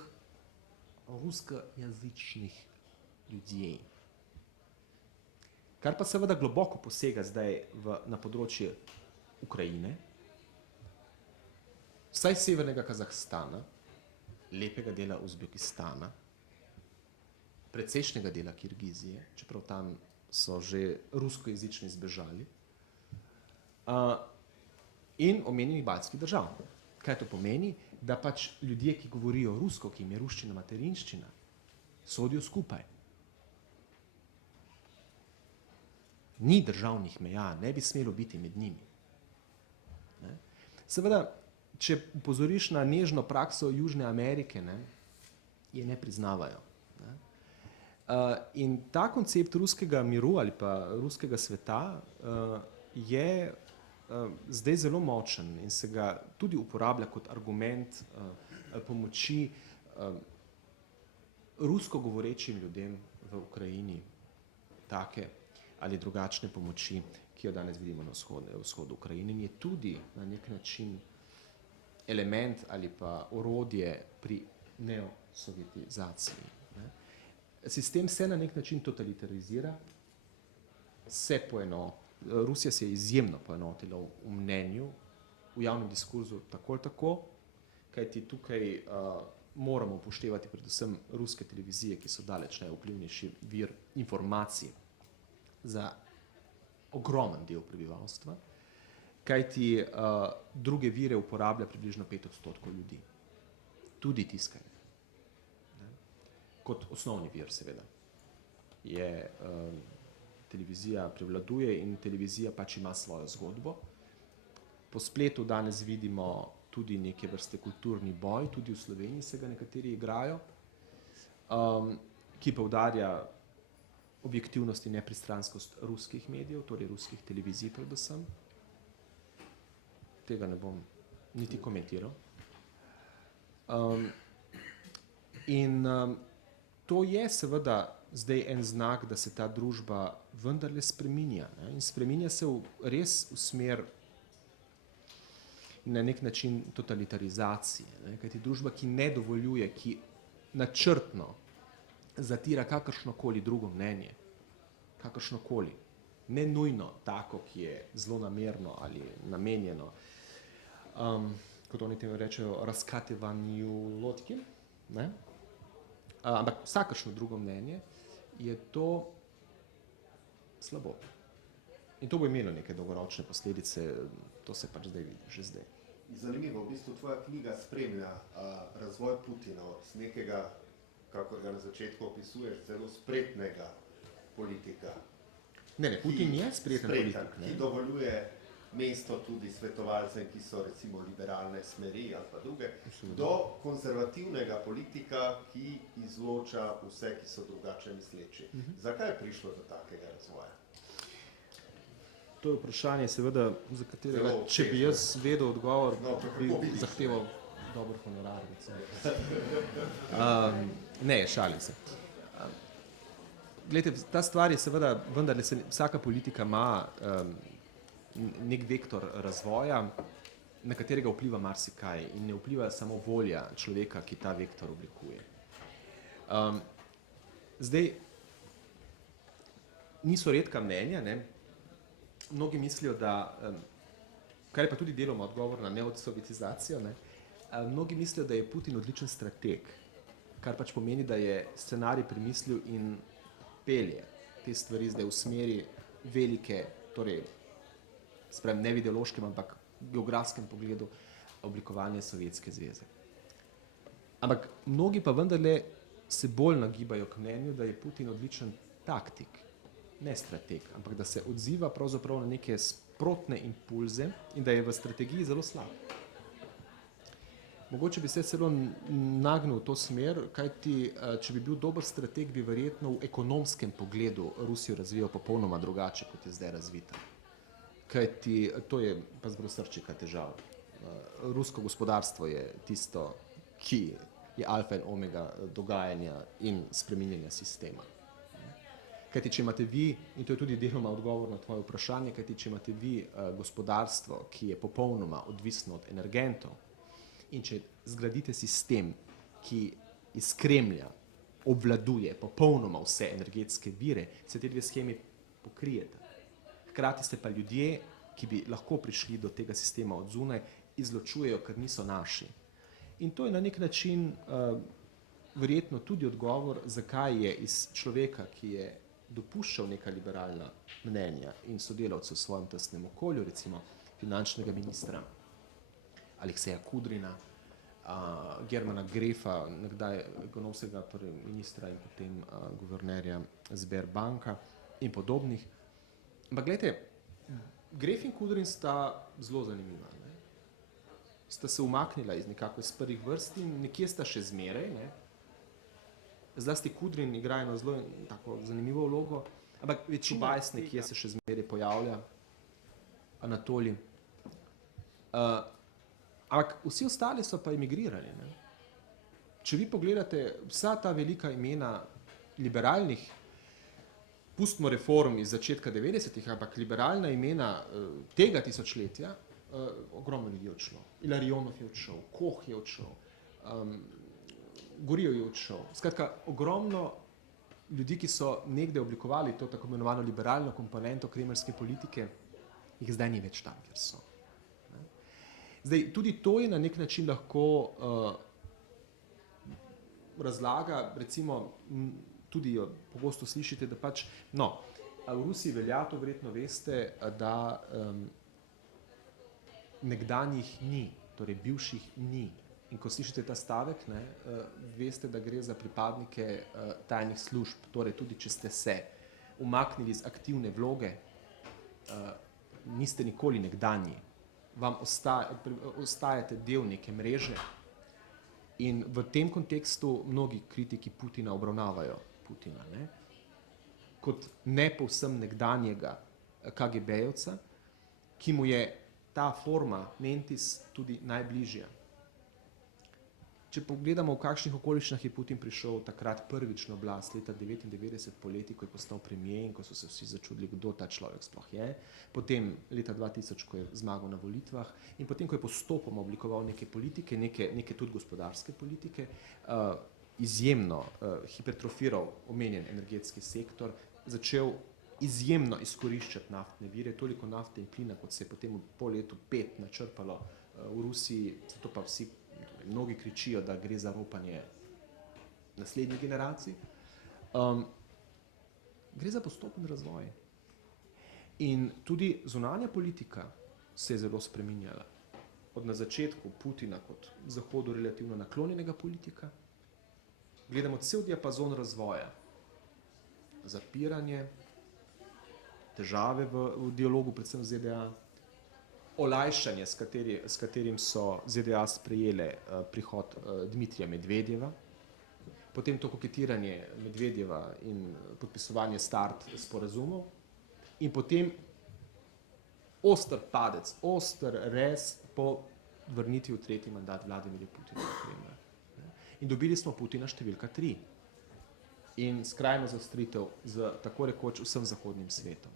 ruskojazičnih ljudi. Kar pa seveda globoko posega zdaj na področje Ukrajine, vsaj severnega Kazahstana, lepega dela Uzbekistana, precejšnjega dela Kirgizije, čeprav tam so že ruskojezični zbežali, in omenjenih baltskih držav. Kaj to pomeni? Da pač ljudje, ki govorijo rusko, ki jim je ruščina materinščina, sodijo skupaj. Ni državnih meja, ne bi smelo biti med njimi. Ne? Seveda, če upozoriš na nežno prakso Južne Amerike, ne, je ne priznavajo. Ne? In ta koncept ruskega miru ali pa ruskega sveta je zdaj zelo močen in se ga tudi uporablja kot argument pomoči rusko govorečim ljudem v Ukrajini, take ali drugačne pomoči, ki jo danes vidimo na vzhodu Ukrajine, in je tudi na nek način element ali pa orodje pri neosovjetizaciji. Ne. Sistem se na nek način totalitarizira, Rusija se je izjemno poenotila v mnenju, v javnem diskurzu tako ali tako, kajti tukaj moramo upoštevati predvsem ruske televizije, ki so daleč najvplivnejši vir informacij za ogromen del prebivalstva, kajti druge vire uporablja približno 5% ljudi. Tudi tiskanje. Kot osnovni vir, seveda, je televizija prevladuje in televizija pač ima svojo zgodbo. Po spletu danes vidimo tudi neke vrste kulturni boj, tudi v Sloveniji se ga nekateri igrajo, ki poudarja objektivnost in nepristranskost ruskih medijev, torej ruskih televizij predvsem. Tega ne bom niti komentiral. In to je seveda zdaj en znak, da se ta družba vendarle spreminja. Ne? In spreminja se res v smer na nek način totalitarizacije. Ne? Kajti družba, ki ne dovoljuje, ki načrtno zatira kakršnokoli drugo mnenje, kakršnokoli, ne nujno tako, ki je zelo namerno ali namenjeno, kot oni temu rečejo, razkatevanju lotki, ne? Ampak vsakršno drugo mnenje, je to slabo. In to bo imelo neke dolgoročne posledice, to se pač zdaj vidi, že zdaj. Zanimivo, v bistvu tvoja knjiga spremlja razvoj Putina od nekega, kako ga na začetku opisuješ, zelo spretnega politika. Ne, Putin je spreten politik. Ki dovoljuje mesto tudi svetovalcem, ki so recimo liberalne smeri ali pa druge, do konzervativnega politika, ki izloča vse, ki so drugače misleči. Zakaj je prišlo do takega razvoja? To je vprašanje, seveda, za katerega, če bi jaz vedel odgovor, bi zahteval dober honorar. Ne, šalim se. Glejte, ta stvar je seveda, vendar vsaka politika ima nek vektor razvoja, na katerega vpliva marsikaj in ne vpliva samo volja človeka, ki ta vektor oblikuje. Zdaj, niso redka mnenja, ne? Mnogi mislijo, da, kar je pa tudi deloma odgovor na neodsovjetizacijo, ne? Mnogi mislijo, da je Putin odličen strateg, kar pač pomeni, da je scenarij premislil in pelje te stvari zdaj v smeri velike, torej sprem ne v ideološkem, ampak geografskem pogledu oblikovanja Sovjetske zveze. Ampak mnogi pa vendarle se bolj nagibajo k mnenju, da je Putin odličen taktik, ne strateg, ampak da se odziva pravzaprav na neke sprotne impulze in da je v strategiji zelo slab. Mogoče bi se celo nagnil v to smer, kajti če bi bil dober strateg, bi verjetno v ekonomskem pogledu Rusijo razvijal popolnoma drugače, kot je zdaj razvita. Kajti to je pa zelo srčika težava. Rusko gospodarstvo je tisto, ki je alfa in omega dogajanja in spreminjanja sistema. Kajti, če imate vi, in to je tudi deloma odgovor na tvoje vprašanje, kajti, če imate vi gospodarstvo, ki je popolnoma odvisno od energentov, in če zgradite sistem, ki iz Kremlja obvladuje popolnoma vse energetske vire, se te dve shemi pokrijeta. Hkrati ste pa ljudje, ki bi lahko prišli do tega sistema od zunaj, izločujejo, ker niso naši. In to je na nek način verjetno tudi odgovor, zakaj je iz človeka, ki je dopuščal neka liberalna mnenja in sodelavcev v svojem tesnem okolju, recimo finančnega ministra Alekseja Kudrina, Germana Grefa, nekdaj ekonomskega ministra in potem guvernerja Sberbanka in podobnih. Ampak gledajte, Gref in Kudrin sta zelo zanimiva. Ne? Sta se umaknila iz nekako iz prvih vrst in nekje sta še zmeraj. Ne? Zlasti Kudrin igra eno zelo tako zanimivo vlogo, ampak Čubajs nekje se še zmeraj pojavlja, Anatolij. Ampak vsi ostali so pa emigrirali. Ne? Če vi pogledate vsa ta velika imena liberalnih, pustimo reform iz začetka 90-ih, ampak liberalna imena tega tisočletja, ogromno ljudi je odšlo. Ilarionov je odšel, Koh je odšel, Gurijev je odšel. Skratka, ogromno ljudi, ki so nekdaj oblikovali to tako imenovano liberalno komponento kremeljske politike, jih zdaj ni več tam, kjer so. Zdaj, tudi to je na nek način lahko razlaga, recimo, tudi jo pogosto slišite, da pač, no, v Rusiji velja, to verjetno veste, da nekdanjih ni, torej bivših ni. In ko slišite ta stavek, ne, veste, da gre za pripadnike tajnih služb, torej tudi če ste se umaknili iz aktivne vloge, niste nikoli nekdanji, vam ostajate del neke mreže in v tem kontekstu mnogi kritiki Putina obravnavajo Putina, ne, kot ne povsem nekdanjega KGB-jevca, ki mu je ta forma mentis tudi najbližja. če pogledamo, v kakšnih okoliščinah je Putin prišel takrat prvič na oblast, leta 1999 poleti, ko je postal premier in ko so se vsi začudili, kdo ta človek sploh je, potem leta 2000, ko je zmagal na volitvah in potem, ko je postopoma oblikoval neke politike, neke tudi gospodarske politike, izjemno hipertrofiral omenjen energetski sektor, začel izjemno izkoriščati naftne vire, toliko nafte in plina, kot se je potem po letu 5 načrpalo v Rusiji, zato pa mnogi kričijo, da gre za ropanje naslednjih generacij. Gre za postopen razvoj. In tudi zunanja politika se je zelo spreminjala. Od na začetku Putina kot Zahodu relativno naklonjenega politika, gledamo cel diapazon razvoja. Zapiranje, težave v dialogu, predvsem z ZDA, olajšanje, s katerim so ZDA sprejele prihod Dmitrija Medvedjeva, potem to koketiranje Medvedjeva in podpisovanje START sporazumov in potem oster padec, oster rez po vrnitvi v tretji mandat Vladimirja Putina v Kremlj. In dobili smo Putina številka 3 in skrajno zaostritev z tako rekoč vsem zahodnim svetom.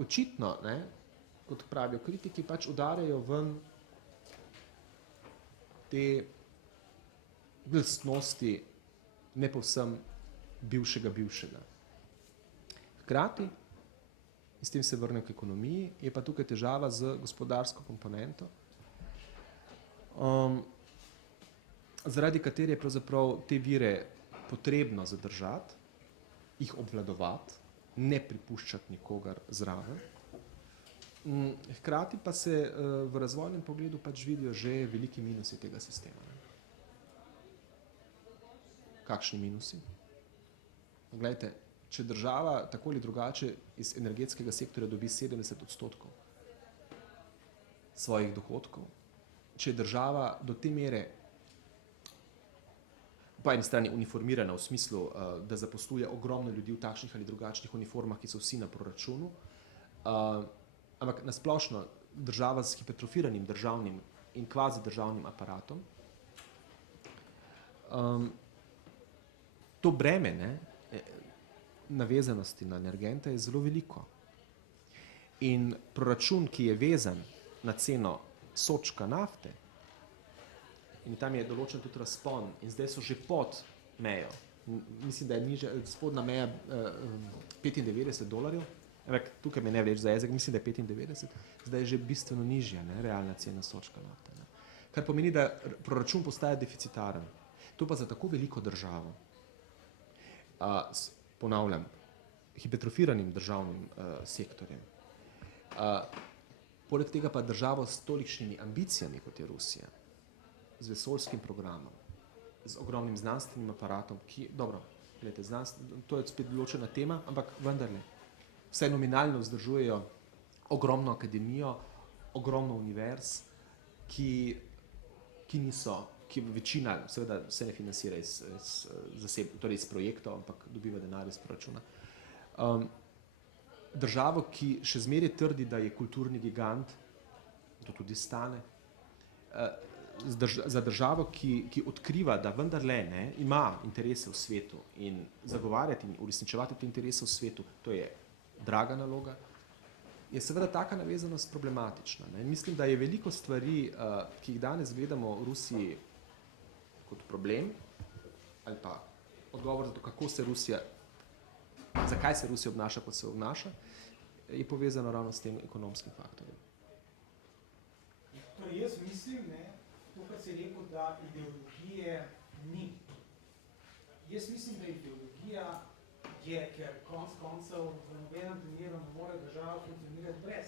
Očitno, kot pravijo kritiki, pač udarjajo ven te lastnosti ne povsem bivšega. Hkrati, in s tem se vrnem k ekonomiji, je pa tukaj težava z gospodarsko komponento, zaradi katere je pravzaprav te vire potrebno zadržati, jih obvladovati, ne pripuščati nikogar zraven. Hkrati pa se v razvojnem pogledu pač vidijo že veliki minusi tega sistema. Kakšni minusi? Glejte, če država tako ali drugače iz energetskega sektorja dobi 70% svojih dohodkov, če je država do te mere po eni strani uniformirana v smislu, da zaposluje ogromno ljudi v takšnih ali drugačnih uniformah, ki so vsi na proračunu, ampak nasplošno država s hipertrofiranim državnim in kvazi državnim aparatom, to breme navezanosti na energente je zelo veliko. In proračun, ki je vezan na ceno sodčka nafte, in tam je določen tudi razpon in zdaj so že pod mejo. Mislim, da je spodnja meja $95, ampak tukaj me ne vleč za jezik, mislim, da je 95, zdaj je že bistveno nižja realna cena sodčka nafte. Kar pomeni, da proračun postaja deficitaren. To pa za tako veliko državo, ponavljam, hipertrofiranim državnim sektorjem, poleg tega pa državo s tolikšnimi ambicijami, kot je Rusija, z vesoljskim programom, z ogromnim znanstvenim aparatom, ki, dobro, gledajte, to je spet določena tema, ampak vendarle, vsaj nominalno vzdržujejo ogromno akademijo, ogromno univerz, ki večina, seveda se ne financira iz projektov, ampak dobiva denar iz proračuna. Državo, ki še zmeraj trdi, da je kulturni gigant, to tudi stane, za državo, ki odkriva, da vendarle ima interese v svetu in zagovarjati in uresničevati te interese v svetu, to je draga naloga, je seveda taka navezanost problematična. Mislim, da je veliko stvari, ki jih danes gledamo v Rusiji kot problem, ali pa odgovor za to, zakaj se Rusija obnaša, kot se obnaša, je povezano ravno s tem ekonomskim faktorjem. Torej, jaz mislim, to, kar si rekel, da ideologije ni. Jaz mislim, da ideologija je, ker konc koncev v nobenem primeru ne more država funkcionirati brez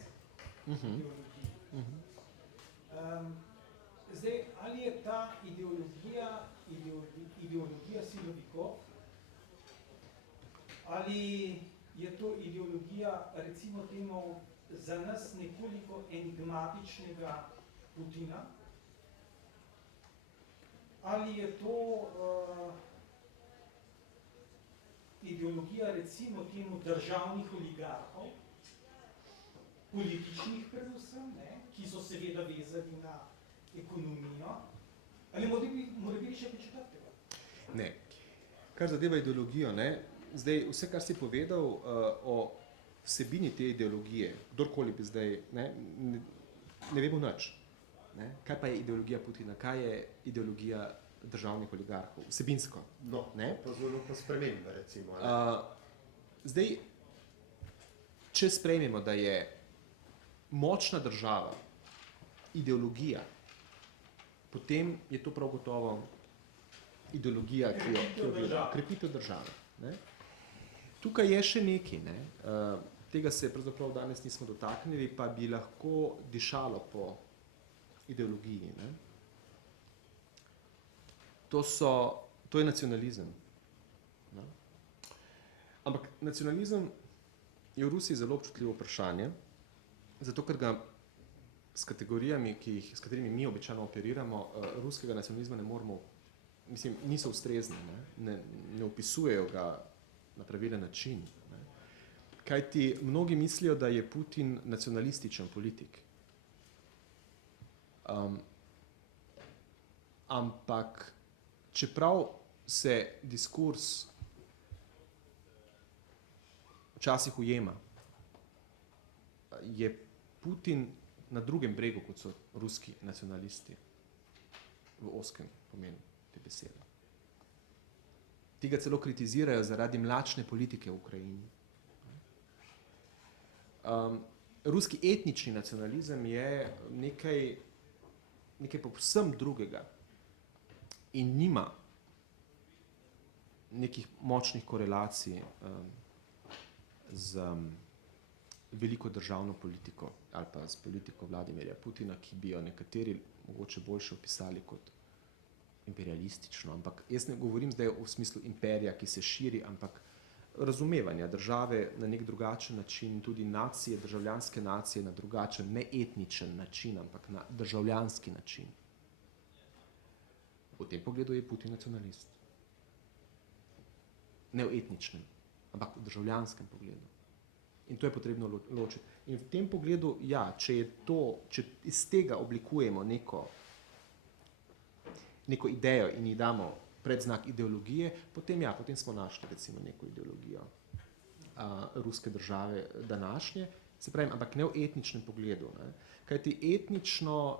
ideologije. Zdaj, ali je ta ideologija silovikov, ali je to ideologija, recimo temu, za nas nekoliko enigmatičnega Putina, ali je to ideologija, recimo temu, državnih oligarhov, političnih predvsem, ki so seveda vezani na ekonomijo, ali mora biti še kaj četrtega? Ne. Kar zadeva ideologijo, ne? Zdaj, vse, kar si povedal o vsebini te ideologije, kdorkoli bi zdaj, ne vemo nič. Ne? Kaj pa je ideologija Putina? Kaj je ideologija državnih oligarhov? Vsebinsko. No, ne? pa zelo pa spremembe, recimo. Zdaj, če sprejmemo, da je močna država ideologija, potem je to prav gotovo ideologija, ki jo gleda. Krepitev države. Ne? Tukaj je še nekaj, ne? Tega se pravzaprav danes nismo dotaknili, pa bi lahko dišalo po ideologiji. Ne? To je nacionalizem. Ne? Ampak nacionalizem je v Rusiji zelo občutljivo vprašanje, zato ker ga s kategorijami, s katerimi mi običajno operiramo, ruskega nacionalizma ne moremo, mislim, niso ustrezni, ne opisujejo ga na pravilen način. Ne. Kajti mnogi mislijo, da je Putin nacionalističen politik. Ampak čeprav se diskurs včasih ujema, je Putin na drugem bregu, kot so ruski nacionalisti, v ozkem pomenu te besede. Ti ga celo kritizirajo zaradi mlačne politike v Ukrajini. Ruski etnični nacionalizem je nekaj povsem drugega in nima nekih močnih korelacij z veliko državno politiko ali pa s politiko Vladimirja Putina, ki bi jo nekateri mogoče boljše opisali kot imperialistično, ampak jaz ne govorim zdaj v smislu imperija, ki se širi, ampak razumevanja države na nek drugačen način, tudi nacije, državljanske nacije na drugačen, ne etničen način, ampak na državljanski način. V tem pogledu je Putin nacionalist. Ne v etničnem, ampak v državljanskem pogledu. In to je potrebno ločiti. In v tem pogledu, ja, če iz tega oblikujemo neko idejo in ji damo predznak ideologije, potem smo našli recimo neko ideologijo ruske države današnje, se pravi, ampak ne v etničnem pogledu. Ne. Kajti etnično,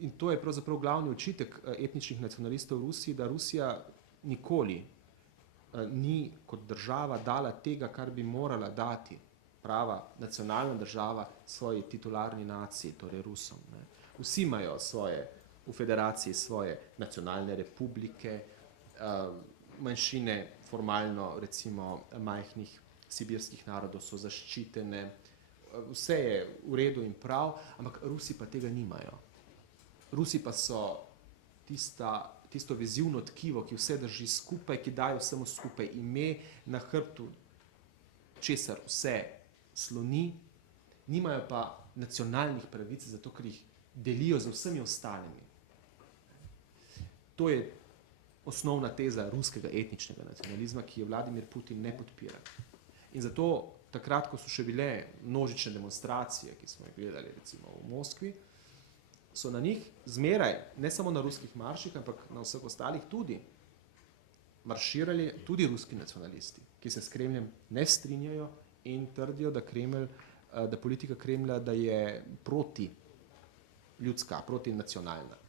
in to je pravzaprav glavni očitek etničnih nacionalistov v Rusiji, da Rusija nikoli ni kot država dala tega, kar bi morala dati prava nacionalna država svoji titularni naciji, torej Rusom. Ne. Vsi imajo v federaciji svoje nacionalne republike, manjšine formalno, recimo majhnih sibirskih narodov so zaščitene, vse je v redu in prav, ampak Rusi pa tega nimajo. Rusi pa so tisto vezivno tkivo, ki vse drži skupaj, ki dajo vsemu skupaj ime, na hrbtu česar vse sloni, nimajo pa nacionalnih pravic, zato ker jih delijo z vsemi ostalimi. To je osnovna teza ruskega etničnega nacionalizma, ki jo Vladimir Putin ne podpira. In zato takrat, ko so še bile množične demonstracije, ki smo jih gledali recimo v Moskvi, so na njih zmeraj, ne samo na ruskih marših, ampak na vseh ostalih tudi marširali tudi ruski nacionalisti, ki se s Kremljem ne strinjajo in trdijo, da politika Kremlja, da je protiljudska, protinacionalna.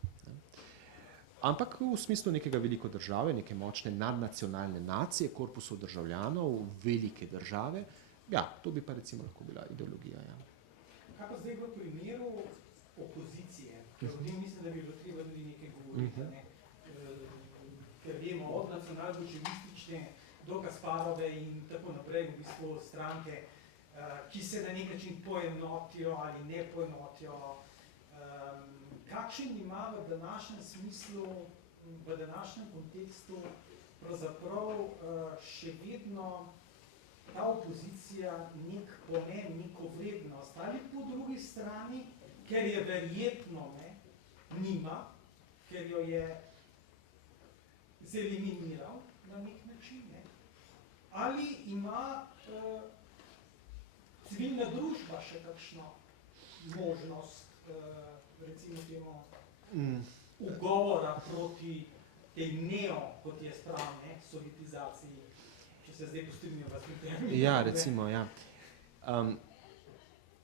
Ampak v smislu nekega veliko države, neke močne nadnacionalne nacije, korpusov državljanov, velike države, ja, to bi pa recimo lahko bila ideologija. Ja. Kaj pa zdaj v primeru opozicije, ker o tem mislim, da bi bilo treba tudi nekaj govoriti, ne? Ker vemo od nacionalno-bolševistične do Kasparove in tako naprej, v bistvu stranke, ki se na nek način poenotijo ali ne poenotijo. Kakšen ima v današnjem smislu, v današnjem kontekstu pravzaprav še vedno ta opozicija nek pomen, neko vrednost, ali po drugi strani, ker je verjetno nima, ker jo je zeliminiral na nek način, ali ima civilna družba še kakšno možnost recimo temu, ugovora proti tej kot je sprav, ne, sovjetizaciji, če se zdaj postavimo v tem. Ja, recimo, ja.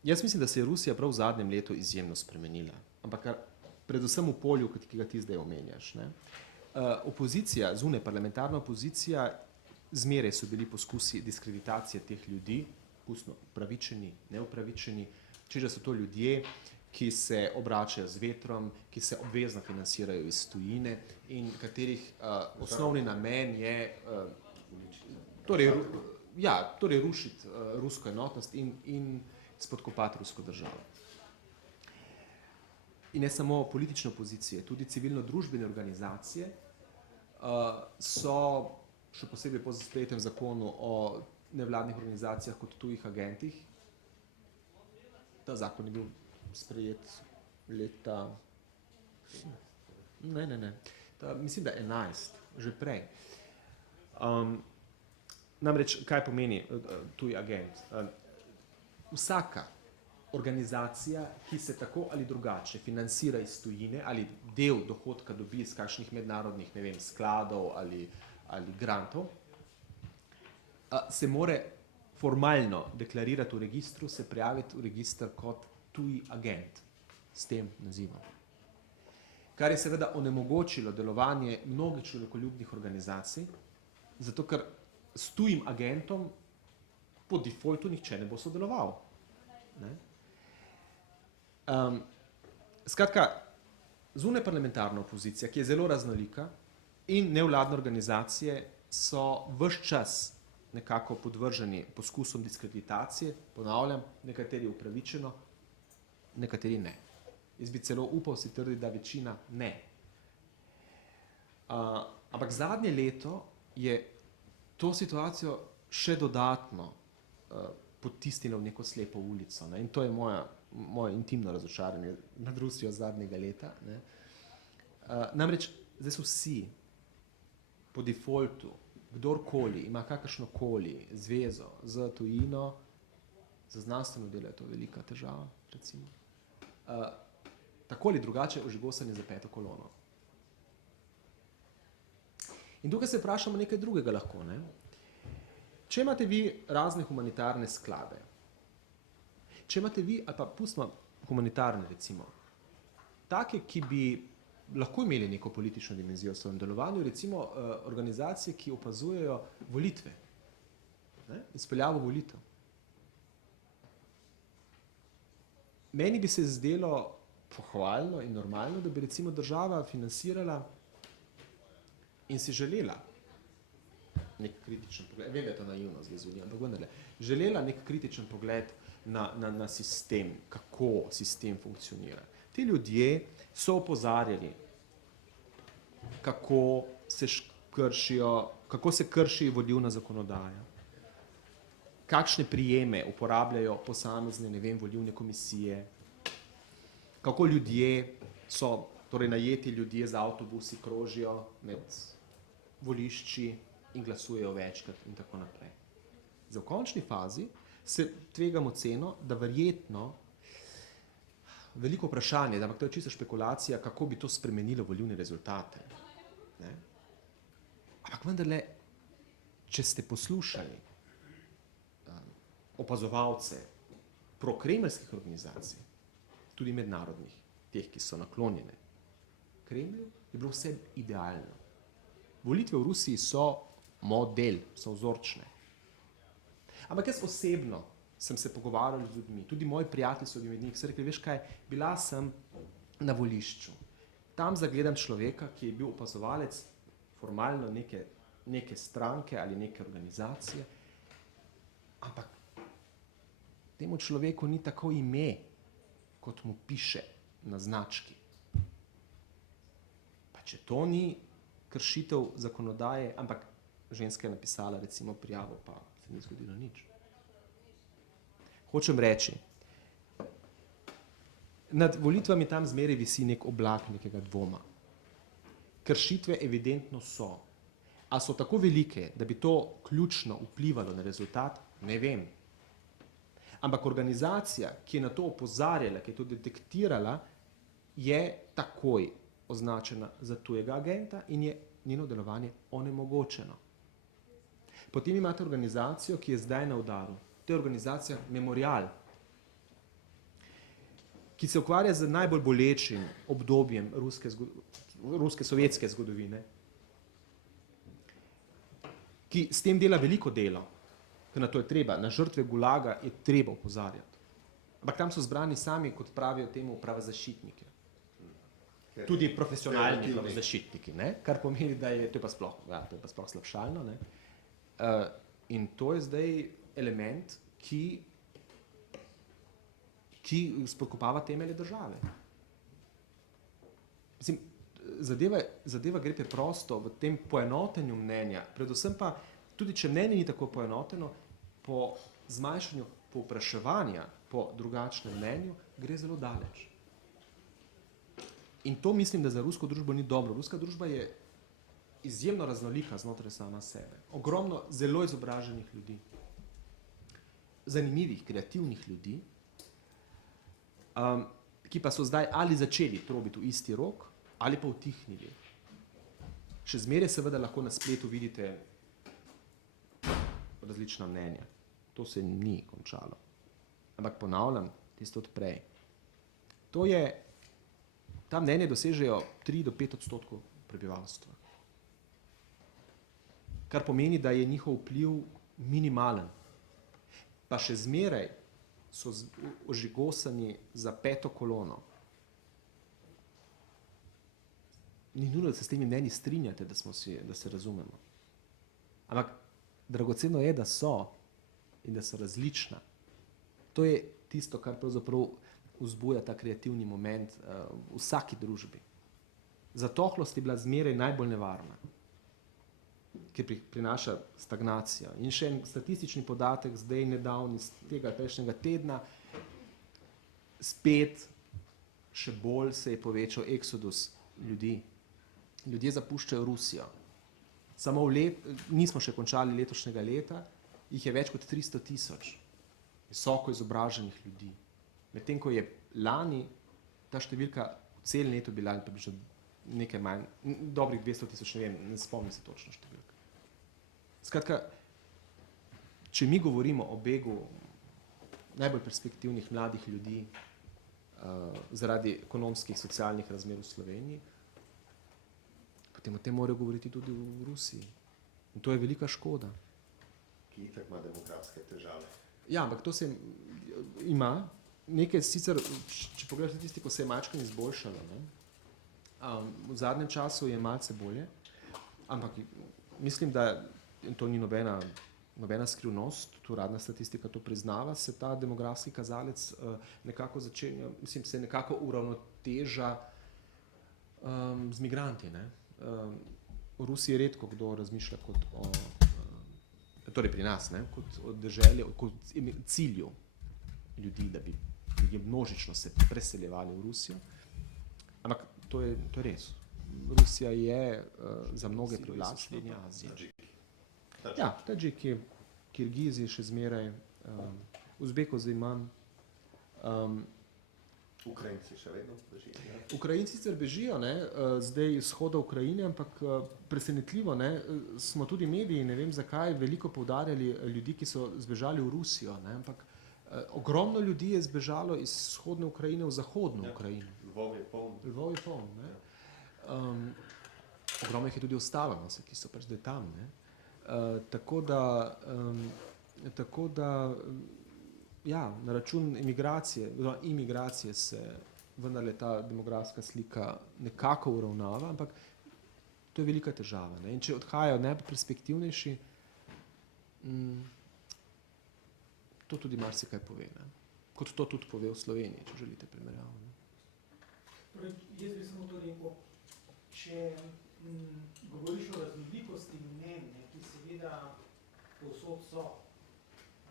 Jaz mislim, da se je Rusija prav v zadnjem letu izjemno spremenila, ampak predvsem v polju, ki ga ti zdaj omenjaš. Ne. Opozicija, zunaj parlamentarna opozicija, zmeraj so bili poskusi diskreditacije teh ljudi, pustno upravičeni, neupravičeni, če so to ljudje, ki se obračajo z vetrom, ki se obvezno financirajo iz tujine in katerih osnovni namen je torej rušiti rusko enotnost in spodkopati rusko državo. In ne samo politične opozicije, tudi civilno-družbene organizacije so, še posebej po sprejetem zakonu o nevladnih organizacijah kot tujih agentih, ta zakon je bil sprejet leta, mislim, da 11, že prej. Namreč, kaj pomeni tuj agent? Vsaka organizacija, ki se tako ali drugače financira iz tujine ali del dohodka dobi iz kakšnih mednarodnih, ne vem, skladov ali grantov, se more formalno deklarirati v registru, se prijaviti v register kot tuji agent s tem nazivom. Kar je seveda onemogočilo delovanje mnogih človekoljubnih organizacij, zato ker s tujim agentom po defaultu nihče ne bo sodeloval. Ne? Skratka, zunaj parlamentarna opozicija, ki je zelo raznolika, in nevladne organizacije so ves čas nekako podvrženi poskusom diskreditacije, ponavljam, nekateri upravičeno, nekateri ne. Jaz bi celo upal si trditi, da večina ne. Ampak zadnje leto je to situacijo še dodatno potisnilo v neko slepo ulico. Ne? In to je moje intimno razočaranje nad Rusijo zadnjega leta. Ne? Namreč, zdaj so vsi po defaultu, kdorkoli ima kakršnokoli zvezo z tujino, za znanstveno delo je to velika težava, recimo, tako ali drugače ožigosanje za peto kolono. In tukaj se vprašamo nekaj drugega lahko. Ne? Če imate vi razne humanitarne sklade, če imate vi, ali pa pustimo humanitarne recimo, take, ki bi lahko imeli neko politično dimenzijo v svojem delovanju, recimo organizacije, ki opazujejo volitve, izpeljavo volitev. Meni bi se zdelo pohvalno in normalno, da bi recimo država financirala in si želela nek kritičen pogled, vem, da je to naivno zdaj zveni, ampak vendarle, želela nek kritičen pogled na sistem, kako sistem funkcionira. Ti ljudje so opozarjali, kako se krši volilna zakonodaja, kakšne prijeme uporabljajo posamezne, ne vem, volilne komisije, kako ljudje so, torej najeti ljudje z avtobusi krožijo med volišči in glasujejo večkrat in tako naprej. Za v končni fazi se tvegamo ceno, da verjetno veliko vprašanje, ampak to je čisto špekulacija, kako bi to spremenilo volilne rezultate. Ne? Ampak vendarle, če ste poslušali opazovalce prokremeljskih organizacij, tudi mednarodnih, teh, ki so naklonjene Kremlju, je bilo vse idealno. Volitve v Rusiji so model, so vzorčne. Ampak jaz osebno sem se pogovarjal z ljudmi, tudi moji prijatelji so med njih, so rekli, veš kaj, bila sem na volišču. Tam zagledam človeka, ki je bil opazovalec formalno neke stranke ali neke organizacije, ampak temu človeku ni tako ime, kot mu piše na znački. Pa če to ni kršitev zakonodaje, ampak ženska je napisala recimo prijavo, pa se ni zgodilo nič. Hočem reči, nad volitvami tam zmeraj visi nek oblak nekega dvoma. Kršitve evidentno so. A so tako velike, da bi to ključno vplivalo na rezultat? Ne vem. Ampak organizacija, ki je na to opozarjala, ki je to detektirala, je takoj označena za tujega agenta in je njeno delovanje onemogočeno. Potem imate organizacijo, ki je zdaj na udaru. To je organizacija Memorial, ki se ukvarja z najbolj bolečim obdobjem ruske sovjetske zgodovine, ki s tem dela veliko delo, ker na to je treba, na žrtve Gulaga je treba opozarjati. Ampak tam so zbrani sami, kot pravijo temu, pravozaščitniki. Tudi profesionalni pravozaščitniki, ne? Kar pomeni, da je, to je pa sploh slabšalno, ne? In to je zdaj element, ki spodkopava temelje države. Mislim, zadeva gre preprosto v tem poenotenju mnenja, predvsem pa, tudi če mnenje ni tako poenoteno, po zmanjšanju povpraševanja po drugačnem mnenju, gre zelo daleč. In to mislim, da za rusko družbo ni dobro. Ruska družba je izjemno raznolika znotraj sama sebe. Ogromno zelo izobraženih ljudi, zanimivih, kreativnih ljudi, ki pa so zdaj ali začeli trobiti v isti rok, ali pa utihnili. Še zmeraj seveda lahko na spletu vidite različna mnenja. To se ni končalo. Ampak ponavljam, tisto od prej. Ta mnenje dosežejo 3 do 5% prebivalstva. Kar pomeni, da je njihov vpliv minimalen. Pa še zmeraj so ožigosani za 5. kolono. Ni nujno, da se s temi mnenji strinjate, da se razumemo. Ampak dragoceno je, da so in da so različna. To je tisto, kar pravzaprav vzbuja ta kreativni moment v vsaki družbi. Zatohlost je bila zmeraj najbolj nevarna, ki prinaša stagnacijo. In še en statistični podatek, zdaj nedavni, z tega prejšnjega tedna, spet še bolj se je povečal eksodus ljudi. Ljudje zapuščajo Rusijo. Samo nismo še končali letošnjega leta, jih je več kot 300 000 visoko izobraženih ljudi. Medtem ko je lani ta številka v celem letu bila približno nekaj manj, dobrih 200 000, ne vem, ne spomnim se točno številka. Skratka, če mi govorimo o begu najbolj perspektivnih mladih ljudi zaradi ekonomskih, socialnih razmer v Sloveniji, potem o tem morajo govoriti tudi v Rusiji. In to je velika škoda. Ki itak ima demografske težave. Ja, ampak to se ima. Nekaj sicer, če pogledaš statistiko, se je malčkaj izboljšalo. Ne? V zadnjem času je malce bolje, ampak mislim, da to ni nobena skrivnost, tu uradna statistika to priznava, se ta demografski kazalec nekako začenja, mislim, se nekako uravnoteža z migranti. Ne? V Rusiji je redko kdo razmišlja kot torej pri nas, ne? Kot o deželju, kot cilju ljudi, da bi ljudje množično se preseljevali v Rusijo. Ampak to je res. Rusija je za mnoge privlačna Azija. Ja, Tadžiki, Kirgizi še zmeraj, Uzbekov zdaj manj. Ukrajinci še vedno bežijo. Ja. Ukrajinci sicer bežijo, ne, zdaj iz shoda Ukrajine, ampak presenetljivo, ne, smo tudi mediji, ne vem zakaj, veliko poudarjali ljudi, ki so zbežali v Rusijo, ne, ampak ogromno ljudi je zbežalo iz vzhodne Ukrajine v zahodno Ukrajino. Lvov je poln. Lvov je poln, ne. Ogromno jih je tudi ostalo, no, ki so pač zdaj tam, ne. Tako da ja, na račun imigracije se vendarle ta demografska slika nekako uravnava, ampak to je velika težava. Ne? In če odhajajo najperspektivnejši, to tudi marsikaj pove. Ne? Kot to tudi pove v Sloveniji, če želite primerjavo. Ne? Torej, jaz bi samo to rekel, če govoriš o raznolikosti mnenj, ki seveda povsod so,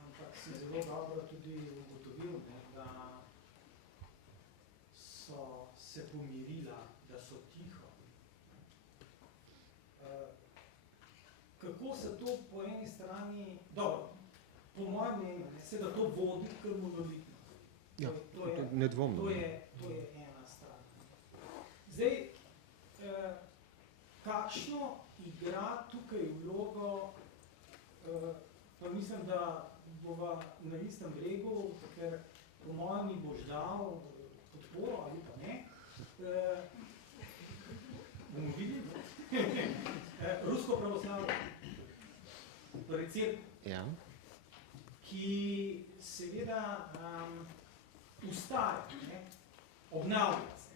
ampak si zelo dobro tudi ugotovil, da so se pomirila, da so tiho. Kako se to po eni strani, dobro, po mojem mnenja, ne, seveda to vodi k monolitnosti. Ja, To je- nedvomno. To je ena stran. Zdaj, kakšno igra tukaj vlogo, pa mislim, da bova na istem bregu, ker po mojem mi boš dal podporo ali pa ne. Bomo videli. Rusko pravoslavno, torej cerkev, Ja. ki seveda ustaja, ne, obnavlja se.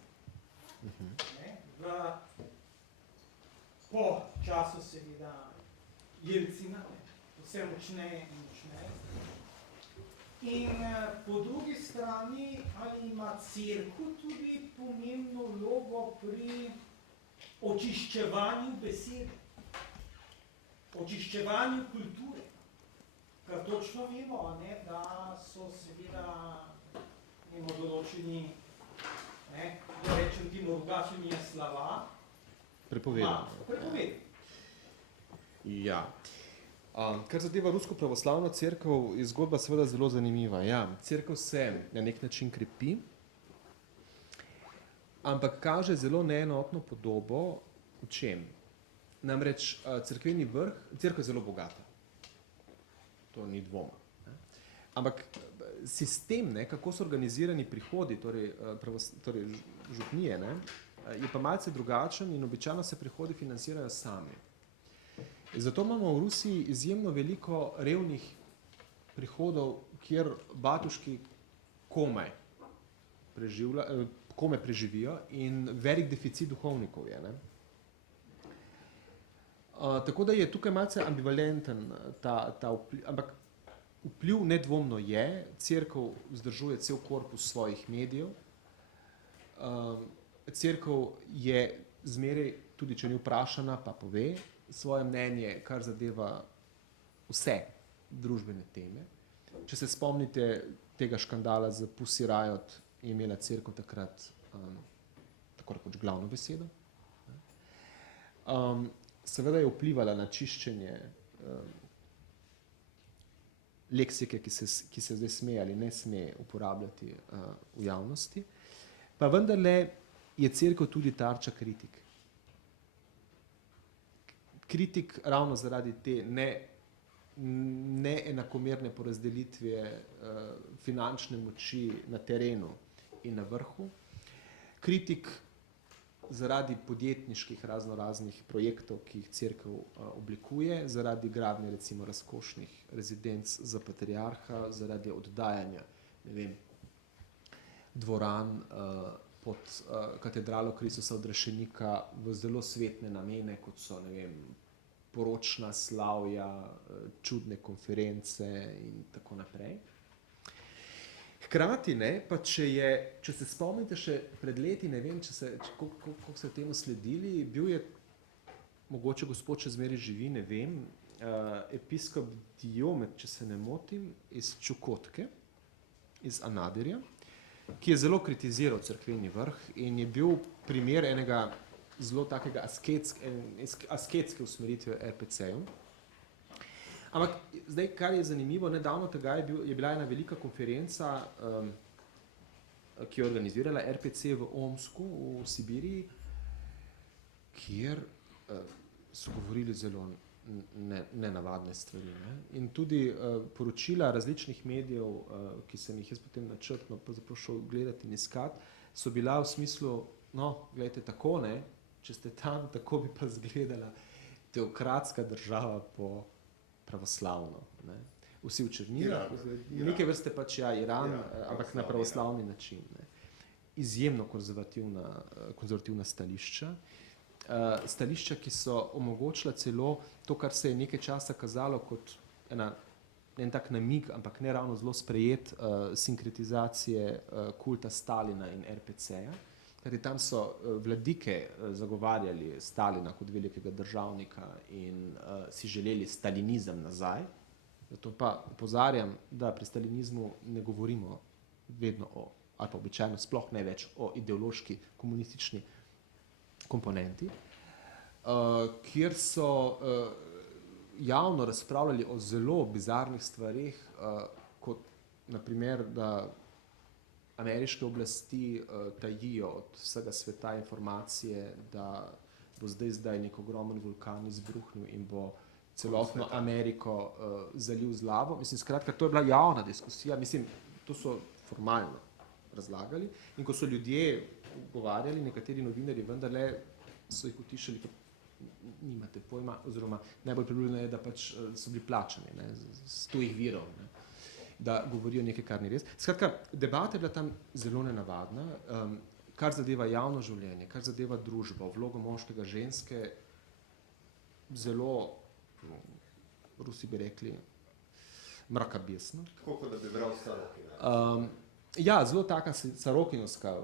Ne, po času seveda Jelcina, ne, vse močneje in močneje. In po drugi strani, ali ima cerkev tudi pomembno vlogo pri očiščevanju besede, očiščevanju kulture. Ker točno vemo, ne, da so seveda določeni, ne, da rečem timo rugačenje slava, Prepovedano. prepovedano. Ja. Kar zadeva Rusko pravoslavno cerkev, je zgodba seveda zelo zanimiva. Ja, cerkev se na nek način krepi, ampak kaže zelo neenotno podobo v čem. Namreč cerkveni vrh, cerkev je zelo bogata. To ni dvoma. Ne. Ampak sistem, ne, kako so organizirani prihodi, torej župnije, ne, je pa malce drugačen in običajno se prihodi financirajo sami. Zato imamo v Rusiji izjemno veliko revnih prihodov, kjer batuški komaj preživijo in velik deficit duhovnikov je. Ne. Tako da je tukaj malce ambivalenten ta vpliv, ampak vpliv nedvomno je, cerkev vzdržuje cel korpus svojih medijev, cerkev je zmeraj, tudi če ni vprašana, pa pove svoje mnenje, kar zadeva vse družbene teme. Če se spomnite tega škandala z Pussy Riot, je imela cerkev takrat tako rekoč glavno besedo. Seveda je vplivala na čiščenje leksike, ki se zdaj sme ali ne sme uporabljati v javnosti. Pa vendarle je cerkev tudi tarča kritik. Kritik ravno zaradi te neenakomerne porazdelitve finančne moči na terenu in na vrhu. Kritik zaradi podjetniških raznoraznih projektov, ki jih cerkev oblikuje, zaradi gradnje recimo razkošnih rezidenc za patriarha, zaradi oddajanja, ne vem, dvoran pod katedralo Kristusa Odrešenika v zelo svetne namene, kot so, ne vem, poročna slavja, čudne konference in tako naprej. Hkrati, ne, pa če se spomnite še pred leti, ne vem, koliko ste temu sledili, bil je, mogoče gospod še zmeraj živi, ne vem, episkop Diomed, če se ne motim, iz Čukotke, iz Anadirja, ki je zelo kritiziral cerkveni vrh in je bil primer enega zelo takega asketske usmeritve RPC-ju. Ampak zdaj, kar je zanimivo, nedavno tega je bila ena velika konferenca, ki je organizirala RPC v Omsku, v Sibiriji, kjer so govorili zelo nenavadne stvari. Ne? In tudi poročila različnih medijev, ki sem jih jaz potem načrtno šel gledati in iskati, so bila v smislu, no, gledajte, tako, ne, če ste tam, tako bi pa izgledala teokratska država po pravoslavno. Ne. Vsi v črnilah, neke vrste pač Iran, ampak na pravoslavni način. Ne. Izjemno konzervativna stališča. Stališča, ki so omogočila celo to, kar se je nekaj časa kazalo kot en tak namig, ampak ne ravno zelo sprejet, sinkretizacije kulta Stalina in RPC-ja. Kajti tam so vladike zagovarjali Stalina kot velikega državnika in si želeli stalinizem nazaj. Zato pa opozarjam, da pri stalinizmu ne govorimo vedno ali pa običajno sploh ne več o ideološki komunistični komponenti, kjer so javno razpravljali o zelo bizarnih stvarih, kot naprimer, da ameriške oblasti tajijo od vsega sveta informacije, da bo zdaj nek ogromen vulkan izbruhnil in bo celotno Ameriko zalil z lavo. Mislim, skratka, to je bila javna diskusija, mislim, to so formalno razlagali in ko so ljudje govarjali, nekateri novinarji vendarle so jih utišali, ker nimate pojma, oziroma najbolj približno je, da pač so bili plačani, ne, z tujih virov, ne, da govorijo nekaj, kar ni res. Skratka, debata je bila tam zelo nenavadna, kar zadeva javno življenje, kar zadeva družbo, vlogo moškega, ženske, zelo, Rusi bi rekli, mrakabesno. Tako kot da bi bral Sarokina. Ja, zelo taka sarokinovska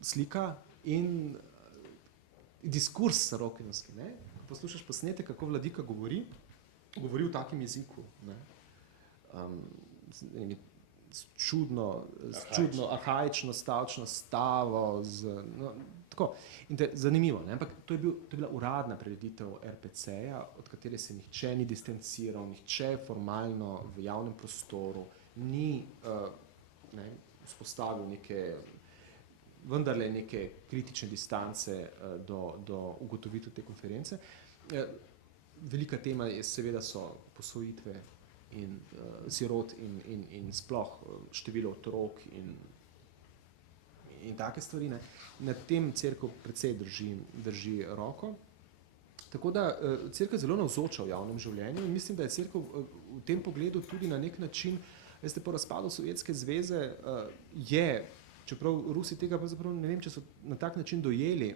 slika in diskurs sarokinovski. Ne? Poslušaš posnete, kako Vladika govori v takem jeziku. Ne? S čudno, arhaično, stavčno stavo, tako. In te, zanimivo, ne? Ampak to je bila uradna prireditev RPC-ja, od katere se nihče ni distanciral, nihče formalno v javnem prostoru ni vzpostavil vendarle neke kritične distance do ugotovitev te konference. Velika tema je, seveda so posvojitve in sirot in sploh število otrok in take stvari. Ne. Na tem cerkev precej drži roko. Tako da cerkev zelo navzoča v javnem življenju in mislim, da je cerkev v tem pogledu tudi na nek način, veste, po razpadu Sovjetske zveze čeprav Rusi tega pravzaprav ne vem, če so na tak način dojeli,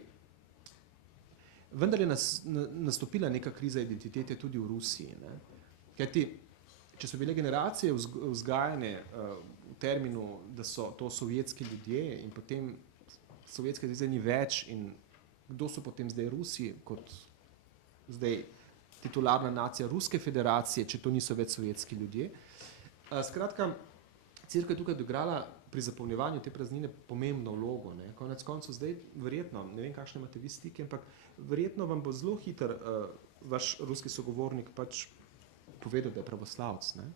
vendar je nastopila neka kriza identitete tudi v Rusiji. Ne. Kajti, če so bile generacije vzgajane v terminu, da so to sovjetski ljudje in potem Sovjetske zveze ni več in kdo so potem zdaj Rusi kot zdaj titularna nacija Ruske federacije, če to niso več sovjetski ljudje. Skratka, cerkev je tukaj odigrala pri zapolnjevanju te praznine pomembno vlogo. Ne. Konec koncev zdaj verjetno, ne vem, kakšne imate vi stike, ampak verjetno vam bo zelo hiter vaš ruski sogovornik pač povedal, da je pravoslavc. Ne.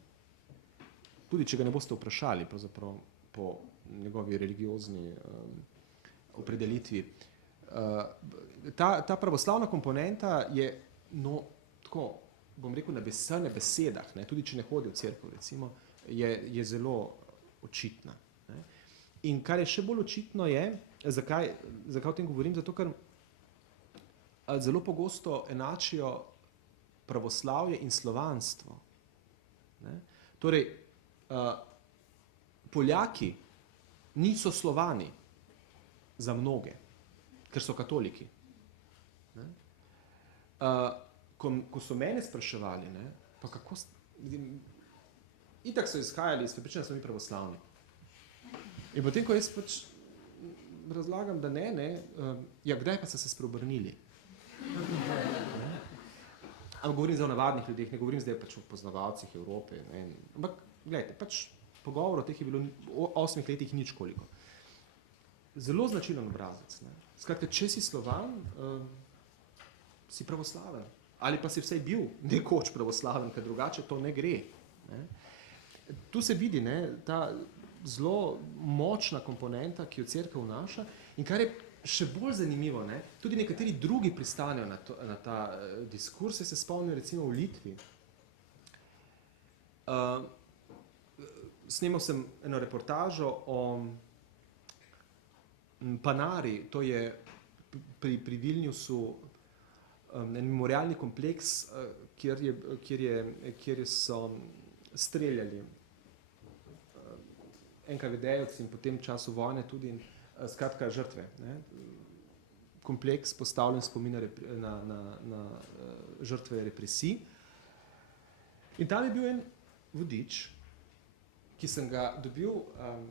Tudi, če ga ne boste vprašali, pravzaprav po njegovi religiozni opredelitvi. Ta pravoslavna komponenta je, tako, bom rekel, na besedah, ne, tudi če ne hodi v cerkev, recimo, je zelo očitna. Ne. In kar je še bolj očitno je, zakaj o tem govorim, zato ker zelo pogosto enačijo pravoslavje in slovanstvo. Ne. Torej, Poljaki niso Slovani za mnoge, ker so katoliki. Ne. Ko so mene spraševali, ne, pa kako itak so izhajali iz prepričanja, da smo mi pravoslavni. In potem, ko jaz pač razlagam, da ne, ja, kdaj pa so se spreobrnili? Ampak govorim zdaj o navadnih ljudeh, ne govorim zdaj pač o poznavalcih Evrope. Ne. Ampak, gledajte, pač pogovor o teh je bilo v 8 letih nič koliko. Zelo značilen obrazec. Ne. Skratka, če si Slovan, si pravoslaven. Ali pa si vsaj bil nekoč pravoslaven, ker drugače to ne gre. Ne. Tu se vidi, ne, ta zelo močna komponenta, ki jo cerkev vnaša in kar je še bolj zanimivo, ne, tudi nekateri drugi pristanejo na ta diskurs. Se spomnim recimo v Litvi. Snemal sem eno reportažo o Panari, to je pri Vilniusu en memorialni kompleks, kjer so streljali NKVD-jevci in potem v času vojne tudi skratka žrtve. Ne. Kompleks postavljen spomin na žrtve represij. In tam je bil en vodič, ki sem ga dobil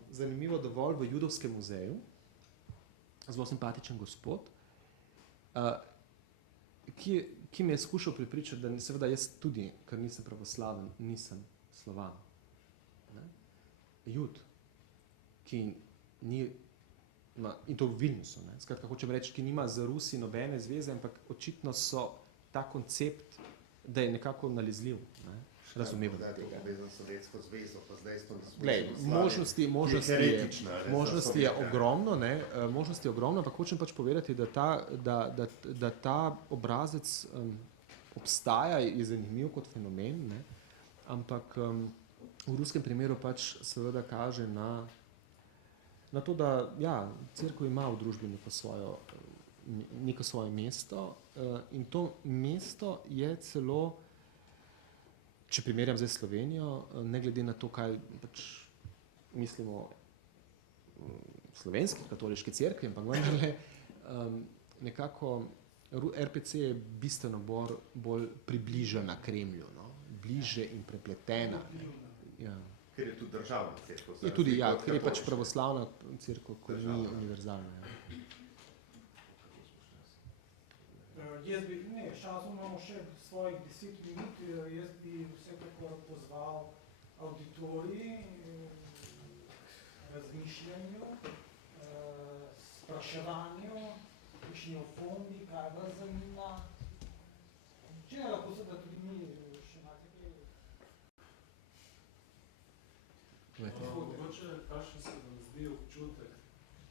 zanimivo dovolj v Judovskem muzeju, zelo simpatičen gospod, ki me je skušal prepričati, da seveda jaz tudi, ker nisem pravoslaven, nisem Slovan. Ne? Jud, ki ni, in to v Vilniusu, ne? Skratka, hočem reči, ki nima z Rusi nobene zveze, ampak očitno so ta koncept, da je nekako nalezljiv, ne? Razumevanje Da je to tega. povezano s Sovjetsko zvezo, pa zdaj smo Glej, možnosti je ogromno, ne? Možnosti je ogromno, ampak hočem pač povedati, da ta obrazec obstaja, je zanimiv kot fenomen, ne? Ampak v ruskem primeru pač seveda kaže na to, da ja, cerkev ima v družbi neko svoje mesto in to mesto je celo, če primerjam zdaj Slovenijo, ne glede na to, kaj pač mislimo slovenski katoliški cerkvi, ampak vendarle nekako RPC je bistveno bolj približana Kremlju, no? Bliže in prepletena. Ja. Ker je tudi državna cerkev. Je tudi, ja, ker je pač pravoslavna cerkev, ko ni univerzalna. Ja. Jaz bi, ne, časom imamo še svojih 10 minut, jaz bi vsekakor pozval auditorij k razmišljanju, spraševanju, kakšni o fondi, kaj vas zanima. Če ne lahko se, da tudi mi še imate kaj. Mogoče, kakšen se vam zdi občutek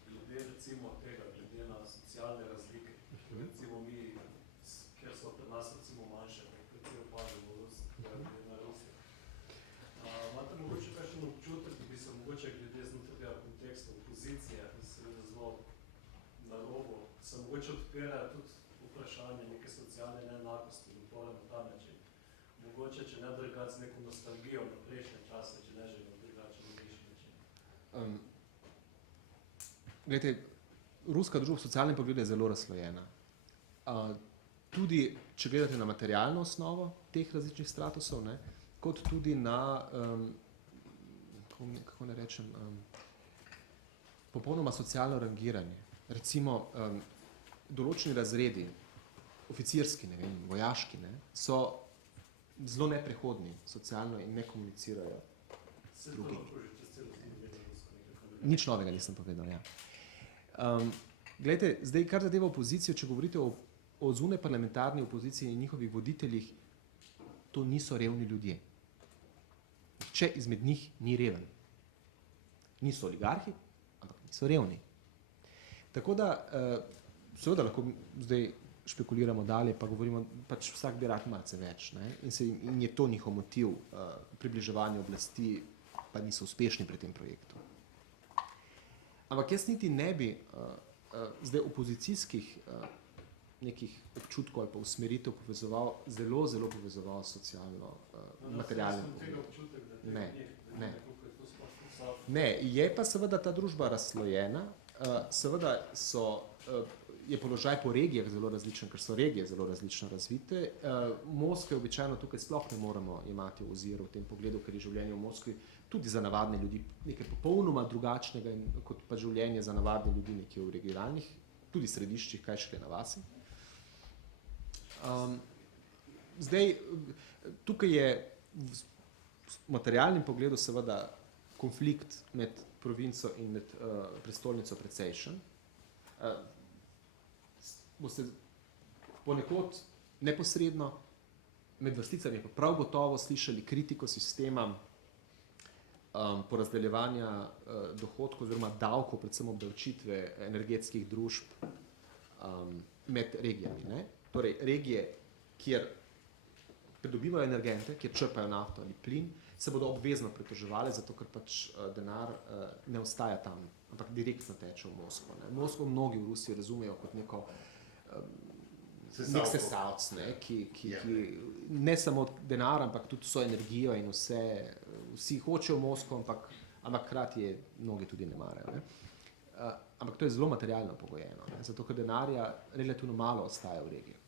glede recimo tega, glede na socialne razlike. Recimo mi, ker so pri nas recimo manjše, precej opazimo na Rusijo. Imate mogoče kakšen občutek, da bi se mogoče glede znotraj tega konteksta opozicije, seveda zelo na robu, se mogoče odpirajo tudi vprašanje neke socialne neenakosti in pole na ta način. Mogoče, če ne drugače z neko nostalgijo na prejšnje čase, če ne že na drugačen način. Glejte, ruska družba v socialnem pogledu je zelo razslojena. Tudi, če gledate na materialno osnovo teh različnih statusov, ne, kot tudi na, kako ne rečem, popolnoma socialno rangiranje. Recimo, določeni razredi, oficirski, ne vem, vojaški, ne, so zelo neprehodni socialno in ne komunicirajo z drugimi. Nič novega nisem povedal, ja. Glejte, zdaj, kar zadeva opozicijo, če govorite o zunaj parlamentarni opoziciji in njihovih voditeljih, to niso revni ljudje. Nihče izmed njih ni reven. Niso oligarhi, ampak niso revni. Tako da, seveda lahko zdaj špekuliramo dalje, pa govorimo, pač vsak bi rad malce več, ne? In je to njihov motiv približevanja oblasti, pa niso uspešni pri tem projektu. Ampak jaz niti ne bi zdaj opozicijskih nekih občutkov ali pa usmeritev povezoval, zelo povezoval socialno, materialno. Ne, je pa seveda ta družba razslojena, seveda je položaj po regijah zelo različen, ker so regije zelo različno razvite. Moskve običajno tukaj sploh ne moremo imati v oziru v tem pogledu, ker je življenje v Moskvi tudi za navadne ljudi nekaj popolnoma drugačnega, kot pa življenje za navadne ljudi nekje v regionalnih, tudi središčih, kaj šele na vasi. Zdaj, tukaj je v materialnem pogledu seveda konflikt med provinco in med prestolnico precejšen. Boste ponekod neposredno med vrsticami pa prav gotovo slišali kritiko sistema porazdeljevanja dohodkov oziroma davkov, predvsem obdavčitve energetskih družb med regijami, ne? Torej, regije, kjer pridobivajo energente, kjer črpajo nafto ali plin, se bodo obvezno pritoževali, zato ker pač denar ne ostaja tam, ampak direktno teče v Moskvo. Moskvo mnogi v Rusiji razumejo kot nek sesalc, ki ne samo denar, ampak tudi vso energijo in vsi hočejo v Moskvo, ampak hkrati je mnogi tudi ne marajo. Ampak to je zelo materialno pogojeno, zato ker denarja relativno malo ostaja v regiji.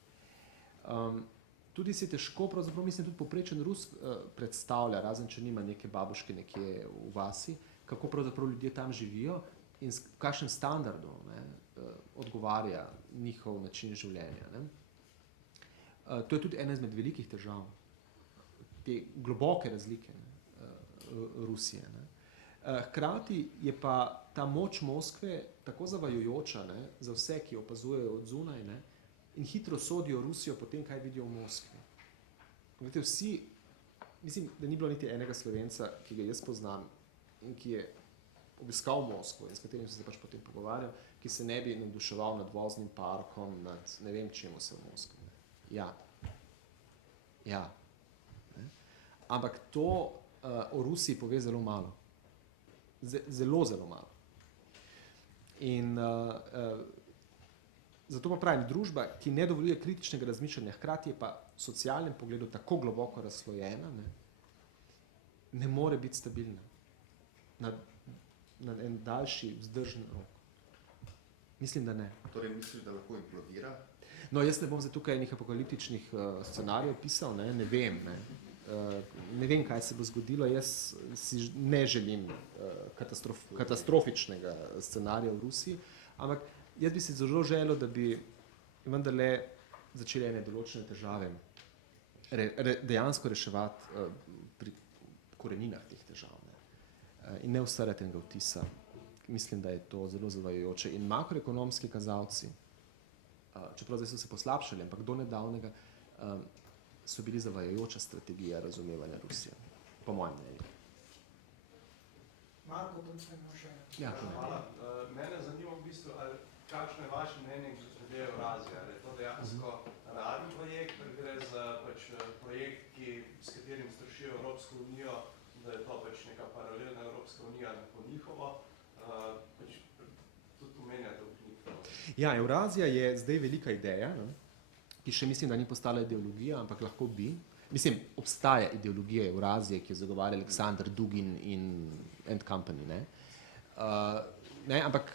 Tudi si težko, pravzaprav mislim, tudi povprečen Rus predstavlja, razen če nima neke babuške nekje v vasi, kako pravzaprav ljudje tam živijo in v kakšnem standardu odgovarja njihov način življenja. To je tudi ena izmed velikih težav, te globoke razlike Rusije. Hkrati je pa ta moč Moskve tako zavajajoča za vse, ki opazujejo od zunaj, in hitro sodijo Rusijo po tem, kaj vidijo v Moskvi. Glede, vsi, mislim, da ni bilo niti enega Slovenca, ki ga jaz poznam in ki je obiskal Moskvo in s katerim sem se pač potem pogovarjal, ki se ne bi navduševal nad voznim parkom, nad ne vem čemu se v Moskvi. Ja. Ne? Ampak to o Rusiji pove zelo malo. Zelo, zelo malo. In zato pa pravim, družba, ki ne dovoljuje kritičnega razmišljanja, hkrati je pa v socialnem pogledu tako globoko razslojena, ne more biti stabilna na en daljši vzdržen rok. Mislim, da ne. Torej misliš, da lahko implodira? No, jaz ne bom za tukaj nekih apokaliptičnih scenarijev pisal, ne vem. Ne vem, kaj se bo zgodilo. Jaz si ne želim katastrofičnega scenarija v Rusiji, ampak jaz bi si zelo želel, da bi vendarle začeli ene določene težave dejansko reševati pri koreninah teh težav. In ne ustvarjati enega vtisa. Mislim, da je to zelo zavajajoče. In makroekonomski kazalci, čeprav zdaj so se poslabšali, ampak do nedavnega so bili zavajajoča strategija razumevanja Rusije, po mojem mnenju. Marko, tam se ima še. Ja, hvala. Mene zanima v bistvu, kakšno je vaše mnenje glede Evrazije? Ali je to dejansko naraden projekt, ali gre za projekt, s katerim strašijo Evropsko unijo, da je to neka paralelna Evropska unija po njihovo? Tudi omenjate v knjigi. Ja, Evrazija je zdaj velika ideja, ki še mislim, da ni postala ideologija, ampak lahko bi. Mislim, obstaja ideologija Evrazije, ki jo zagovarja Aleksandr Dugin and Company. Ampak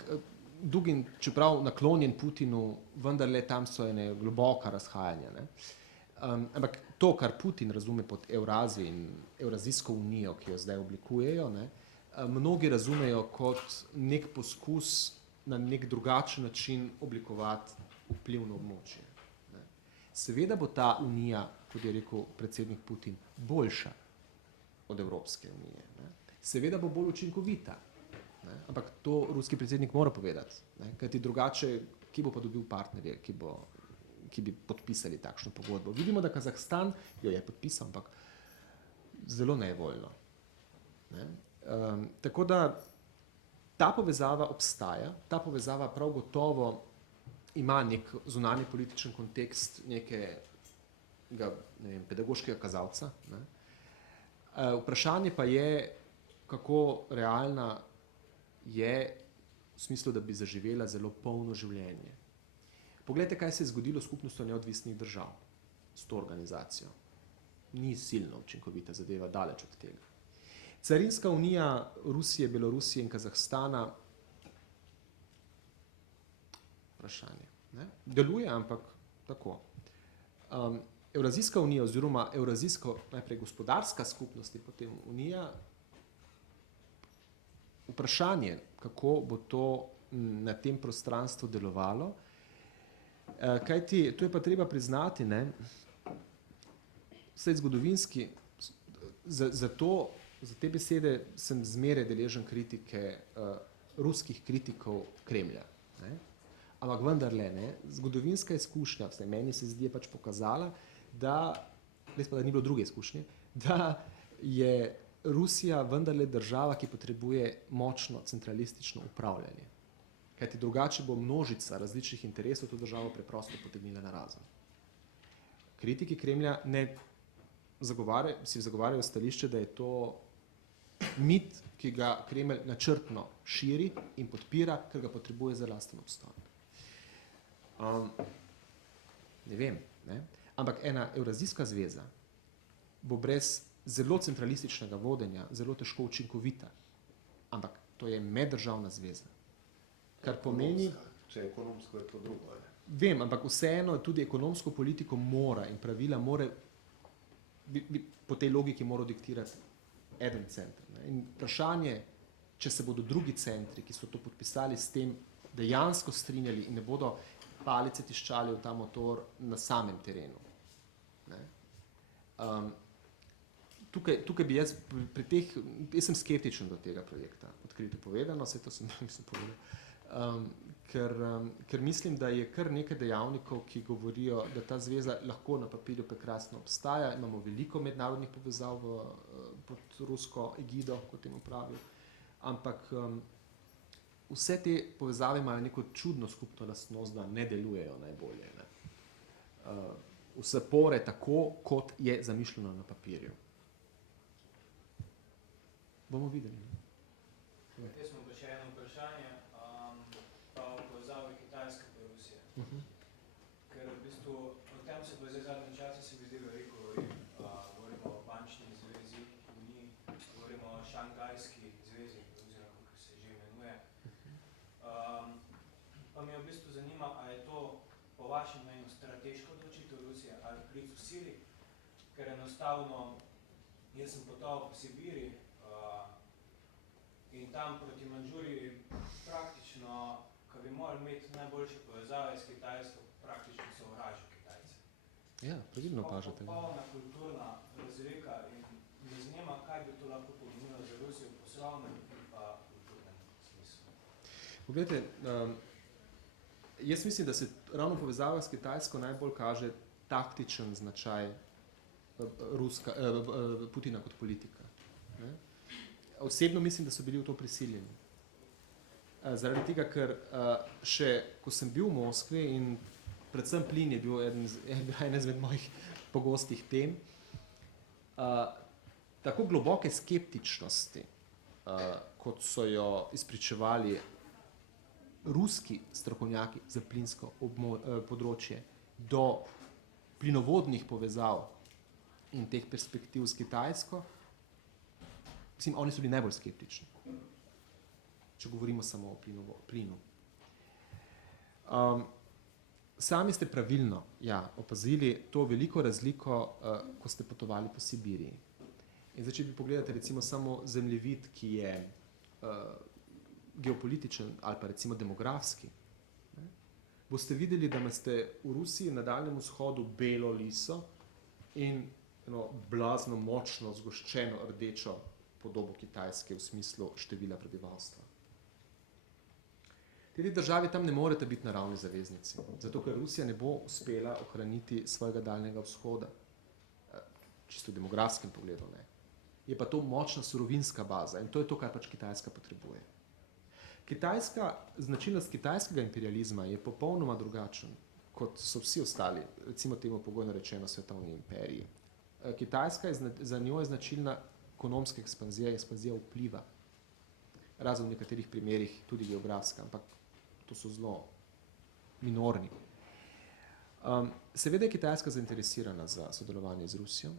Dugin, čeprav naklonjen Putinu, vendarle tam so ene globoka razhajanja. Ampak to, kar Putin razume pod Evrazijo in Evrazijsko unijo, ki jo zdaj oblikujejo, mnogi razumejo kot nek poskus na nek drugačen način oblikovati vplivno območje. Seveda bo ta unija, kot je rekel predsednik Putin, boljša od Evropske unije. Seveda bo bolj učinkovita. Ampak to ruski predsednik mora povedati. Kajti drugače, ki bo pa dobil partnerje, ki bi podpisali takšno pogodbo. Vidimo, da Kazahstan jo je podpisal, ampak zelo nevoljno. Tako da ta povezava obstaja, ta povezava prav gotovo ima nek zunanji političen kontekst nekega pedagoškega kazalca. Vprašanje pa je, kako realna je v smislu, da bi zaživela zelo polno življenje. Poglejte, kaj se je zgodilo s skupnostjo neodvisnih držav, s to organizacijo. Ni silno učinkovita zadeva, daleč od tega. Carinska unija Rusije, Belorusije in Kazahstana vprašanje. Deluje, ampak tako. Evrazijska unija oziroma Evrazijsko najprej gospodarska skupnost in potem unija, vprašanje, kako bo to na tem prostranstvu delovalo, kajti, to je pa treba priznati, vsaj zgodovinski, za te besede sem zmeraj deležen kritike ruskih kritikov Kremlja. Ampak vendarle, zgodovinska izkušnja, vsaj meni se zdi, je pač pokazala, da, res pa da ni bilo druge izkušnje, da je Rusija vendarle država, ki potrebuje močno centralistično upravljanje. Kajti drugače bo množica različnih interesov to državo preprosto potegnila na razen. Kritiki Kremlja zagovarjajo stališče, da je to mit, ki ga Kremelj načrtno širi in podpira, ker ga potrebuje za lasten obstoj. Ne vem, ampak ena Evrazijska zveza bo brez zelo centralističnega vodenja zelo težko učinkovita, ampak to je meddržavna zveza. Kar pomeni, če ekonomsko je to drugo. Vem, ampak vseeno tudi ekonomsko politiko mora in pravila mora po tej logiki mora diktirati eden center. In vprašanje, če se bodo drugi centri, ki so to podpisali, s tem dejansko strinjali in ne bodo palice tiščali v ta motor na samem terenu. Tukaj bi jaz sem skeptičen do tega projekta, odkrito povedano, vse to sem povedal, ker mislim, da je kar nekaj dejavnikov, ki govorijo, da ta zveza lahko na papirju prekrasno obstaja. Imamo veliko mednarodnih povezav pod rusko egido, kot temu pravijo, ampak vse te povezave imajo neko čudno skupno lastnost, da ne delujejo najbolje. Ne? Vse pore tako, kot je zamišljeno na papirju. Bomo videli. Ne? Jaz smo pa še eno vprašanje, pa v povezavi Kitajske pa Rusije. Ker v bistvu o tem se pa zdaj zadnjem času se mi zdi veliko govori. Govorimo o bančni zvezi, uniji, govorimo o Šanghajski zvezi, oziroma kako se že imenuje. Pa me v bistvu zanima, a je to po vašem mnenju strateško odločitev Rusije ali klic v sili, ker enostavno jaz sem potoval po Sibiri, in tam proti Mandžuriji praktično, ko bi morali imeti najboljše povezave s Kitajsko, praktično sovražijo Kitajce. Ja, pravilno opažate. Popolna kulturna razlika in me zanima, kaj bi to lahko pomenilo za Rusijo v poslovnem in pa kulturnem smislu. Poglejte, jaz mislim, da se ravno povezava s Kitajsko najbolj kaže taktičen značaj Putina kot politika. Ne? Osebno mislim, da so bili v to prisiljeni. Zaradi tega, ker še, ko sem bil v Moskvi in predvsem plin je bil ena izmed mojih pogostih tem, tako globoke skeptičnosti, kot so jo izpričevali ruski strokovnjaki za plinsko področje do plinovodnih povezav in teh perspektiv s Kitajsko, mislim, oni so bili najbolj skeptični, če govorimo samo o plinu. Sami ste pravilno opazili to veliko razliko, ko ste potovali po Sibiriji. In zdaj, če bi pogledate recimo samo zemljevid, ki je geopolitičen ali pa recimo demografski, ne, boste videli, da imate v Rusiji na Daljnem vzhodu belo liso in eno blazno močno zgoščeno rdečo podobo Kitajske v smislu števila prebivalstva. Te državi tam ne morete biti naravni zaveznici, zato ker Rusija ne bo uspela ohraniti svojega Daljnega vzhoda, čisto v demografskem pogledu ne. Je pa to močna surovinska baza in to je to, kar pač Kitajska potrebuje. Značilnost kitajskega imperializma je popolnoma drugačen, kot so vsi ostali, recimo temu pogojno rečeno svetovni imperiji. Kitajska za njo je značilna ekonomska ekspanzija vpliva, razen v nekaterih primerih tudi geografska, ampak to so zelo minorni. Seveda je Kitajska zainteresirana za sodelovanje z Rusijo,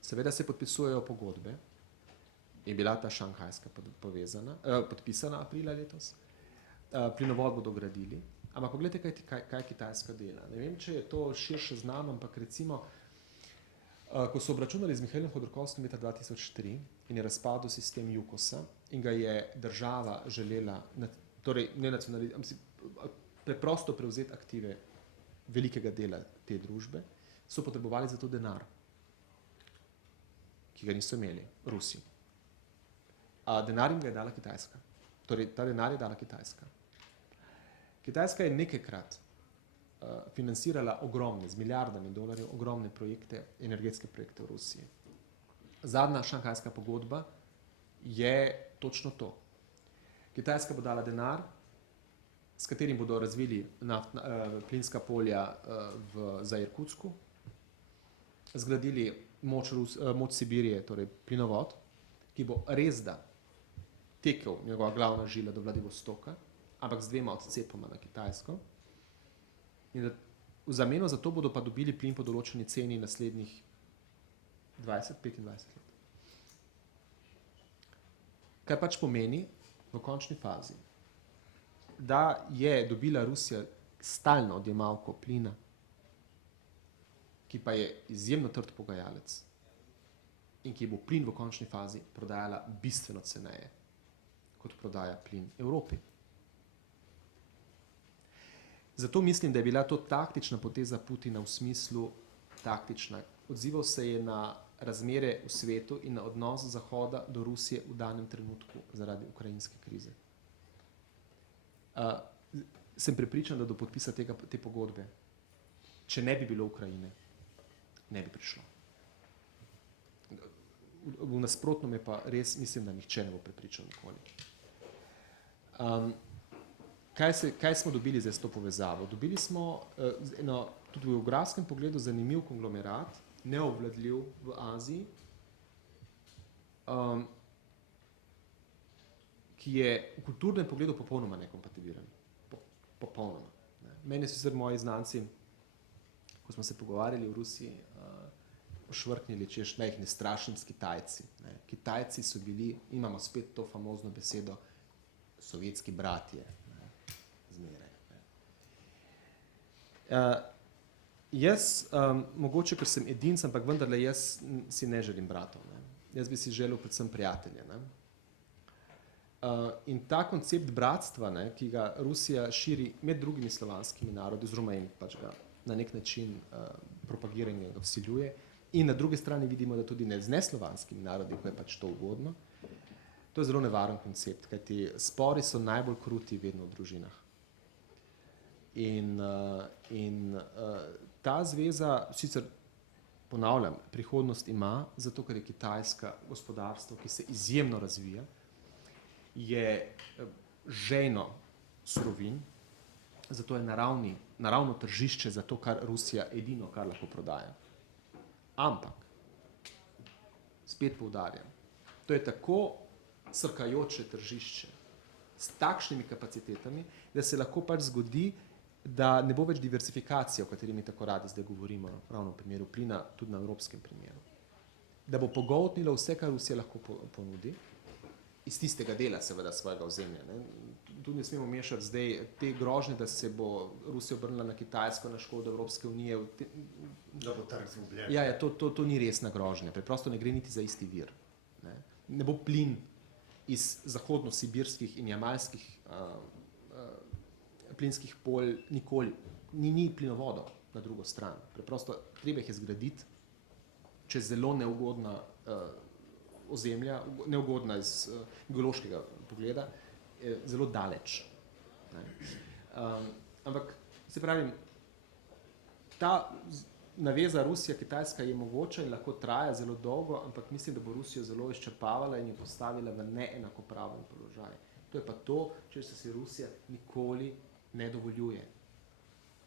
seveda se podpisujejo pogodbe, je bila ta šanghajska podpisana aprila letos, plinovod bodo gradili, ampak pogledajte, kaj Kitajska dela. Ne vem, če je to širše znano, ampak recimo, ko so obračunali z Mihajlom Hodorkovskim leta 2003 in je razpadel sistem Jukosa in ga je država želela, torej ne preprosto prevzeti aktive velikega dela te družbe, so potrebovali za to denar, ki ga niso imeli Rusi. Denar jim ga je dala Kitajska. Torej, ta denar je dala Kitajska. Kitajska je nekajkrat financirala ogromne, z milijardami dolarjev, ogromne projekte, energetske projekte v Rusiji. Zadnja šanghajska pogodba je točno to. Kitajska bo dala denar, s katerim bodo razvili plinska polja za Irkutsku, zgradili moč Sibirije, torej plinovod, ki bo res da tekel njegova glavna žila do Vladivostoka, ampak z 2 odcepoma na Kitajsko. In v zameno za to bodo pa dobili plin po določeni ceni naslednjih 20-25 let. Kar pač pomeni v končni fazi, da je dobila Rusija stalno odjemalko plina, ki pa je izjemno trd pogajalec in ki bo plin v končni fazi prodajala bistveno ceneje, kot prodaja plin Evropi. Zato mislim, da je bila to taktična poteza Putina v smislu taktična. Odzival se je na razmere v svetu in na odnos Zahoda do Rusije v danem trenutku zaradi ukrajinske krize. sem prepričan, da do podpisa te pogodbe, če ne bi bilo Ukrajine, ne bi prišlo. V nasprotno me pa res mislim, da nihče ne bo prepričal nikoli. Kaj smo dobili zdaj s to povezavo? Dobili smo tudi v geografskem pogledu zanimiv konglomerat, neobvladljiv v Aziji, ki je v kulturnem pogledu popolnoma nekompatibilen. Popolnoma. Meni so sicer moji znanci, ko smo se pogovarjali v Rusiji, švrknili, češ, naj jih ne strašim s Kitajci. Kitajci so bili, imamo spet to famozno besedo, sovjetski bratje. Zmeraj. Jaz, mogoče, ker sem edinc, ampak vendarle jaz si ne želim bratov. Jaz bi si želel predvsem prijatelje. In ta koncept bratstva, ki ga Rusija širi med drugimi slovanskimi narodi, oziroma in pač ga na nek način propagira in ga vsiljuje, in na drugi strani vidimo, da tudi ne z neslovanskimi narodi, ko je pač to ugodno, to je zelo nevaren koncept, kajti spori so najbolj kruti vedno v družinah. In ta zveza, sicer ponavljam, prihodnost ima, zato ker je kitajska gospodarstvo, ki se izjemno razvija, je žejno surovin, zato je naravno tržišče za to, kar Rusija edino, kar lahko prodaja. Ampak, spet poudarjam, to je tako srkajoče tržišče s takšnimi kapacitetami, da se lahko pač zgodi, da ne bo več diversifikacije, o kateri mi tako radi zdaj govorimo, ravno v primeru plina, tudi na evropskem primeru. Da bo pogoltnilo vse, kar Rusija lahko ponudi, iz tistega dela seveda svojega ozemlja. Tudi ne smemo mešati zdaj te grožnje, da se bo Rusija obrnila na Kitajsko, na škodo Evropske unije. Da bo trg izgubljen. Ja, to ni resna grožnja, preprosto ne gre niti za isti vir. Ne bo plin iz zahodno-sibirskih in jamalskih plinskih polj nikoli, ni plinovodov na drugo stran. Preprosto treba jih je zgraditi čez zelo neugodna ozemlja, neugodna iz geološkega pogleda, zelo daleč. Ampak, se pravim, ta naveza Rusija-Kitajska je mogoča in lahko traja zelo dolgo, ampak mislim, da bo Rusijo zelo izčrpavala in jo postavila v neenakopraven položaj. To je pa to, če se Rusija nikoli ne dovoljuje.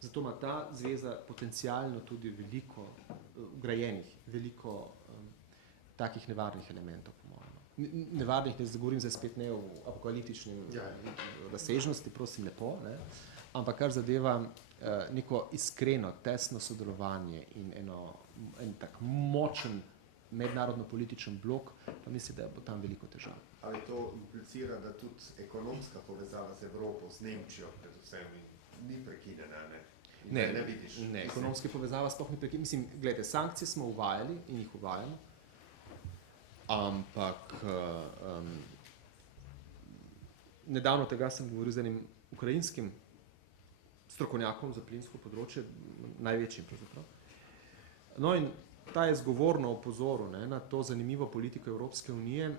Zato ima ta zveza potencialno tudi veliko vgrajenih, veliko takih nevarnih elementov, po mojem. Nevarnih, ne govorim zdaj spet ne o apokaliptični razsežnosti, prosim lepo, ampak kar zadeva neko iskreno, tesno sodelovanje in en tak močen mednarodno-političen blok, pa mislim, da bo tam veliko težav. Ali to implicira, da tudi ekonomska povezava z Evropo, z Nemčijo predvsem, ni prekinjena, ne? Ne vidiš. Ne, ekonomska povezava sploh ni prekinjena. Mislim, gledajte, sankcije smo uvajali in jih uvajamo, ampak nedavno tega sem govoril z enim ukrajinskim strokovnjakom za plinsko področje, največjim pravzaprav. No in ta je zgovorno opozoril na to zanimivo politiko Evropske unije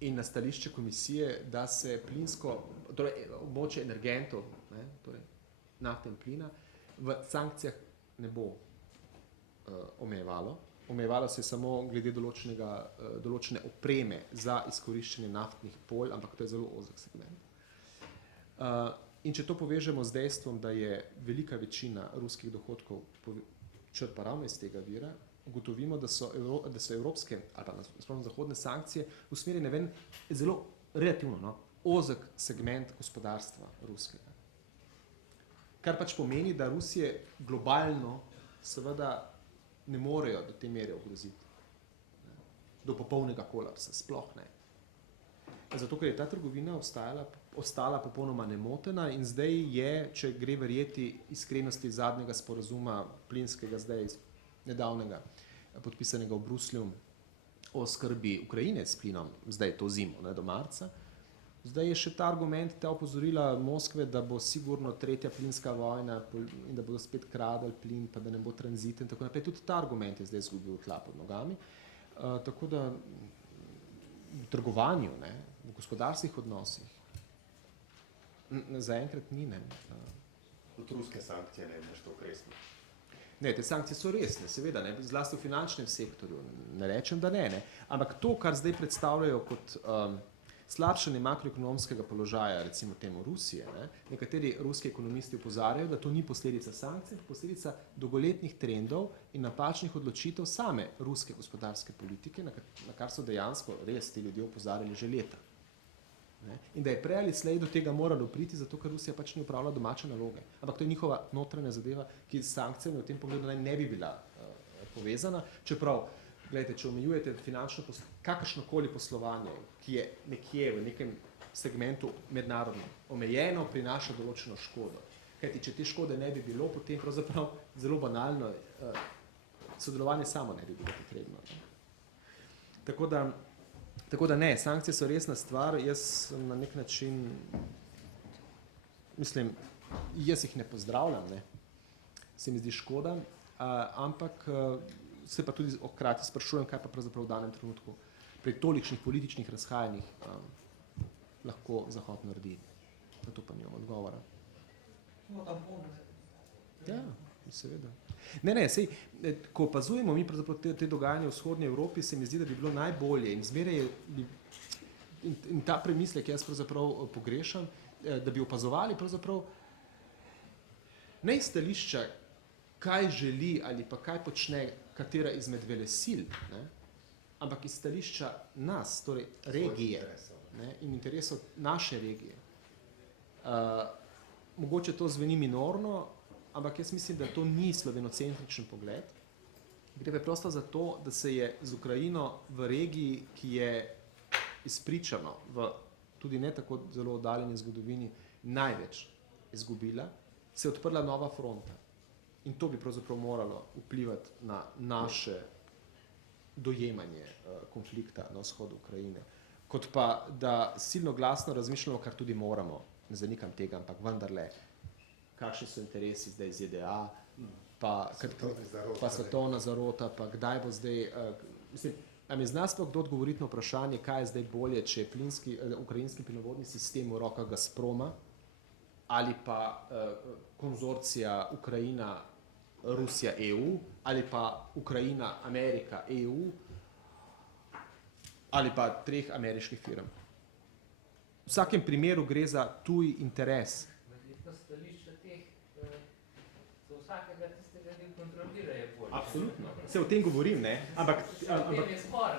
in na stališče komisije, da se plinsko, torej območje energentov, torej nafte in plina, v sankcijah ne bo omejevalo. Omejevalo se je samo glede določene opreme za izkoriščenje naftnih polj, ampak to je zelo ozek segment. In če to povežemo z dejstvom, da je velika večina ruskih dohodkov črpa ravno iz tega vira, ugotovimo, da so evropske ali pa sploh zahodne sankcije usmerjene v en zelo relativno ozek segment gospodarstva ruskega. Kar pač pomeni, da Rusije globalno seveda ne morejo do te mere ogroziti. Do popolnega kolapsa, sploh ne. Zato, ker je ta trgovina ostala popolnoma nemotena in zdaj je, če gre verjeti iskrenosti zadnjega sporazuma plinskega, zdaj nedavnega, podpisanega v Bruslju o skrbi Ukrajine s plinom, zdaj to zimo, do marca, zdaj je še ta argument, ta opozorila Moskve, da bo sigurno tretja plinska vojna in da bodo spet kradli plin, pa da ne bo tranzit in tako naprej. Tudi ta argument je zdaj izgubil tla pod nogami. Tako da v trgovanju, v gospodarskih odnosih, Zaenkrat ni, ne. Tudi ruske sankcije ne veš to resno. Ne, te sankcije so resne, seveda, ne, zlasti v finančnem sektorju, ne rečem, da ne, ampak to, kar zdaj predstavljajo kot slabšanje makroekonomskega položaja, recimo temu Rusije, ne, nekateri ruski ekonomisti opozarjajo, da to ni posledica sankcij, posledica dolgoletnih trendov in napačnih odločitev same ruske gospodarske politike, na kar so dejansko res ti ljudje opozarjali že leta. Ne? In da je prej ali slej do tega moralo priti, zato ker Rusija pač ni upravila domače naloge. Ampak to je njihova notranja zadeva, ki s sankcijami v tem pogledu ne bi bila povezana. Čeprav, gledajte, če omejujete finančno kakršnokoli poslovanje, ki je nekje v nekem segmentu mednarodno omejeno, prinaša določeno škodo. Kajti, če te škode ne bi bilo, potem pravzaprav zelo banalno sodelovanje samo ne bi bilo potrebno. Ne? Tako da ne, sankcije so resna stvar, jaz na nek način, mislim, jaz jih ne pozdravljam, ne, se mi zdi škoda, ampak se pa tudi hkrati sprašujem, kaj pa pravzaprav v danem trenutku pri tolikšnih političnih razhajanjih lahko Zahod naredi. Na to pa nimam odgovora. Ja, seveda. Ne, sej, ko opazujemo mi pravzaprav te dogajanje v vzhodnji Evropi, se mi zdi, da bi bilo najbolje in zmeraj in ta premislek jaz pravzaprav pogrešam, da bi opazovali pravzaprav ne iz stališča, kaj želi ali pa kaj počne katera izmed velesil, ne, ampak iz stališča nas, torej regije, ne, in interesov naše regije. Mogoče to zveni minorno, ampak jaz mislim, da to ni slovenocentričen pogled. Gre preprosto za to, da se je z Ukrajino v regiji, ki je izpričano v tudi ne tako zelo oddaljeni zgodovini največ izgubila, se je odprla nova fronta. In to bi pravzaprav moralo vplivati na naše dojemanje konflikta na vzhodu Ukrajine. Kot pa, da silno glasno razmišljamo, kar tudi moramo, ne zanikam tega, ampak vendarle, kakšni so interesi zdaj ZDA, pa svetovna zarota, pa kdaj bo zdaj, mislim, nam je zna sploh kdo odgovoriti na vprašanje, kaj je zdaj bolje, če je ukrajinski plinovodni sistem v rokah Gazproma ali pa konzorcija Ukrajina, Rusija, EU, ali pa Ukrajina, Amerika, EU, ali pa 3 ameriških firm. V vsakem primeru gre za tuj interes. Vsakega tistega, ki kontrolira, je bolj. Absolutno. Se o tem govorim, ne? Ampak je spor.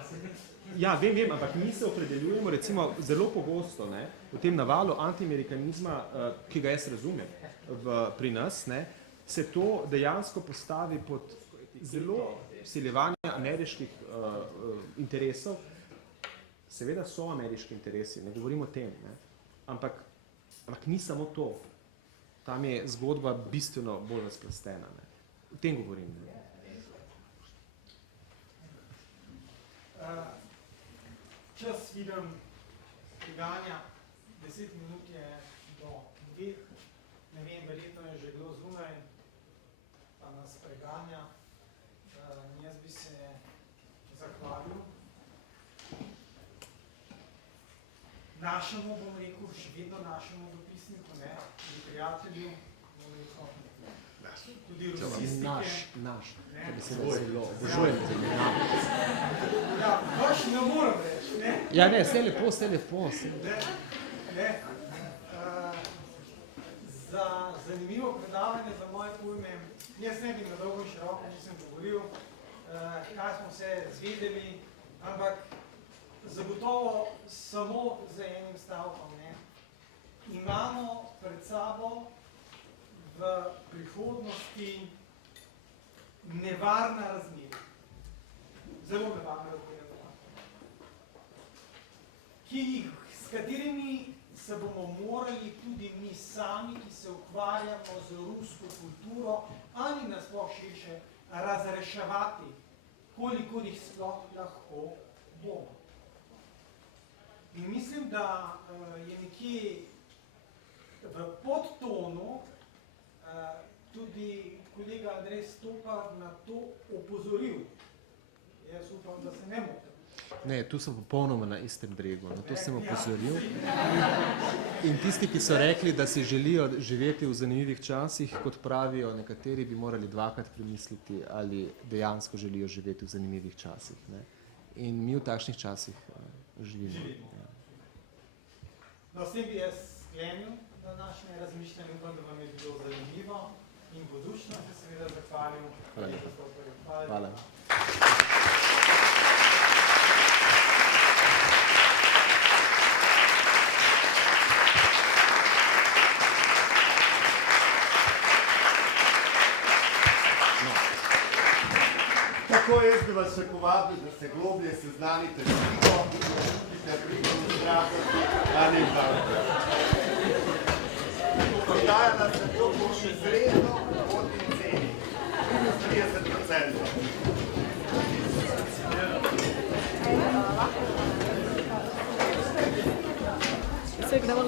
Ja, vem, ampak mi se opredeljujemo recimo zelo pogosto, ne, v tem navalu antiamerikanizma, ki ga jaz razumem pri nas, ne, se to dejansko postavi pod zelo vsiljevanje ameriških interesov. Seveda so ameriški interesi, ne govorim o tem, ne, ampak ni samo to. Tam je zgodba bistveno bolj razplastena. Ne. O tem govorim. Ne. Čas vidim preganja, 10 minut je do 2, ne vem, verjetno je že kdo zunaj, pa nas preganja. Jaz bi se zahvalil našemu, bom rekel, še vedno našemu dopisniku, ne, tudi prijatelju, bom rekel, tudi rusistike. Naš. To bi se zelo, obožujem zelo. Ja, vaš ne moram reči, ne? Ja, ne, vse lepo. Ne. Za zanimivo predavanje, za moje pojme, jaz ne bi na dolgo in široko, nisem govoril, kaj smo se zvedeli, ampak zagotovo samo za enim stavkom, ne. Imamo pred sabo v prihodnosti nevarna razmerja. Zelo nevarna razmerja. S katerimi se bomo morali tudi mi sami, ki se ukvarjamo z rusko kulturo ali nasploh širše razreševati, koliko jih sploh lahko bomo. In mislim, da je nekje v podtonu tudi kolega Andrej Stopar na to opozoril. Jaz upam, da se ne motim. Ne, tu so popolnoma na istem dregu. Na to sem opozoril. In tisti, ki so rekli, da si želijo živeti v zanimivih časih, kot pravijo nekateri, bi morali dvakrat premisliti, ali dejansko želijo živeti v zanimivih časih. Ne? In mi v takšnih časih živimo. Ja. No, s tem bi jaz sklenil današnje razmišljanje, upam, da vam je bilo zanimivo in bodučno, se seveda zahvalil. Hvala. Hvala. Tako, jaz bi vas še povabil, da se globlje seznanite s knjigo, da pridete izraziti ali banke. Prodajala se to po izredno ugodni ceni, minus 30%. Se gremo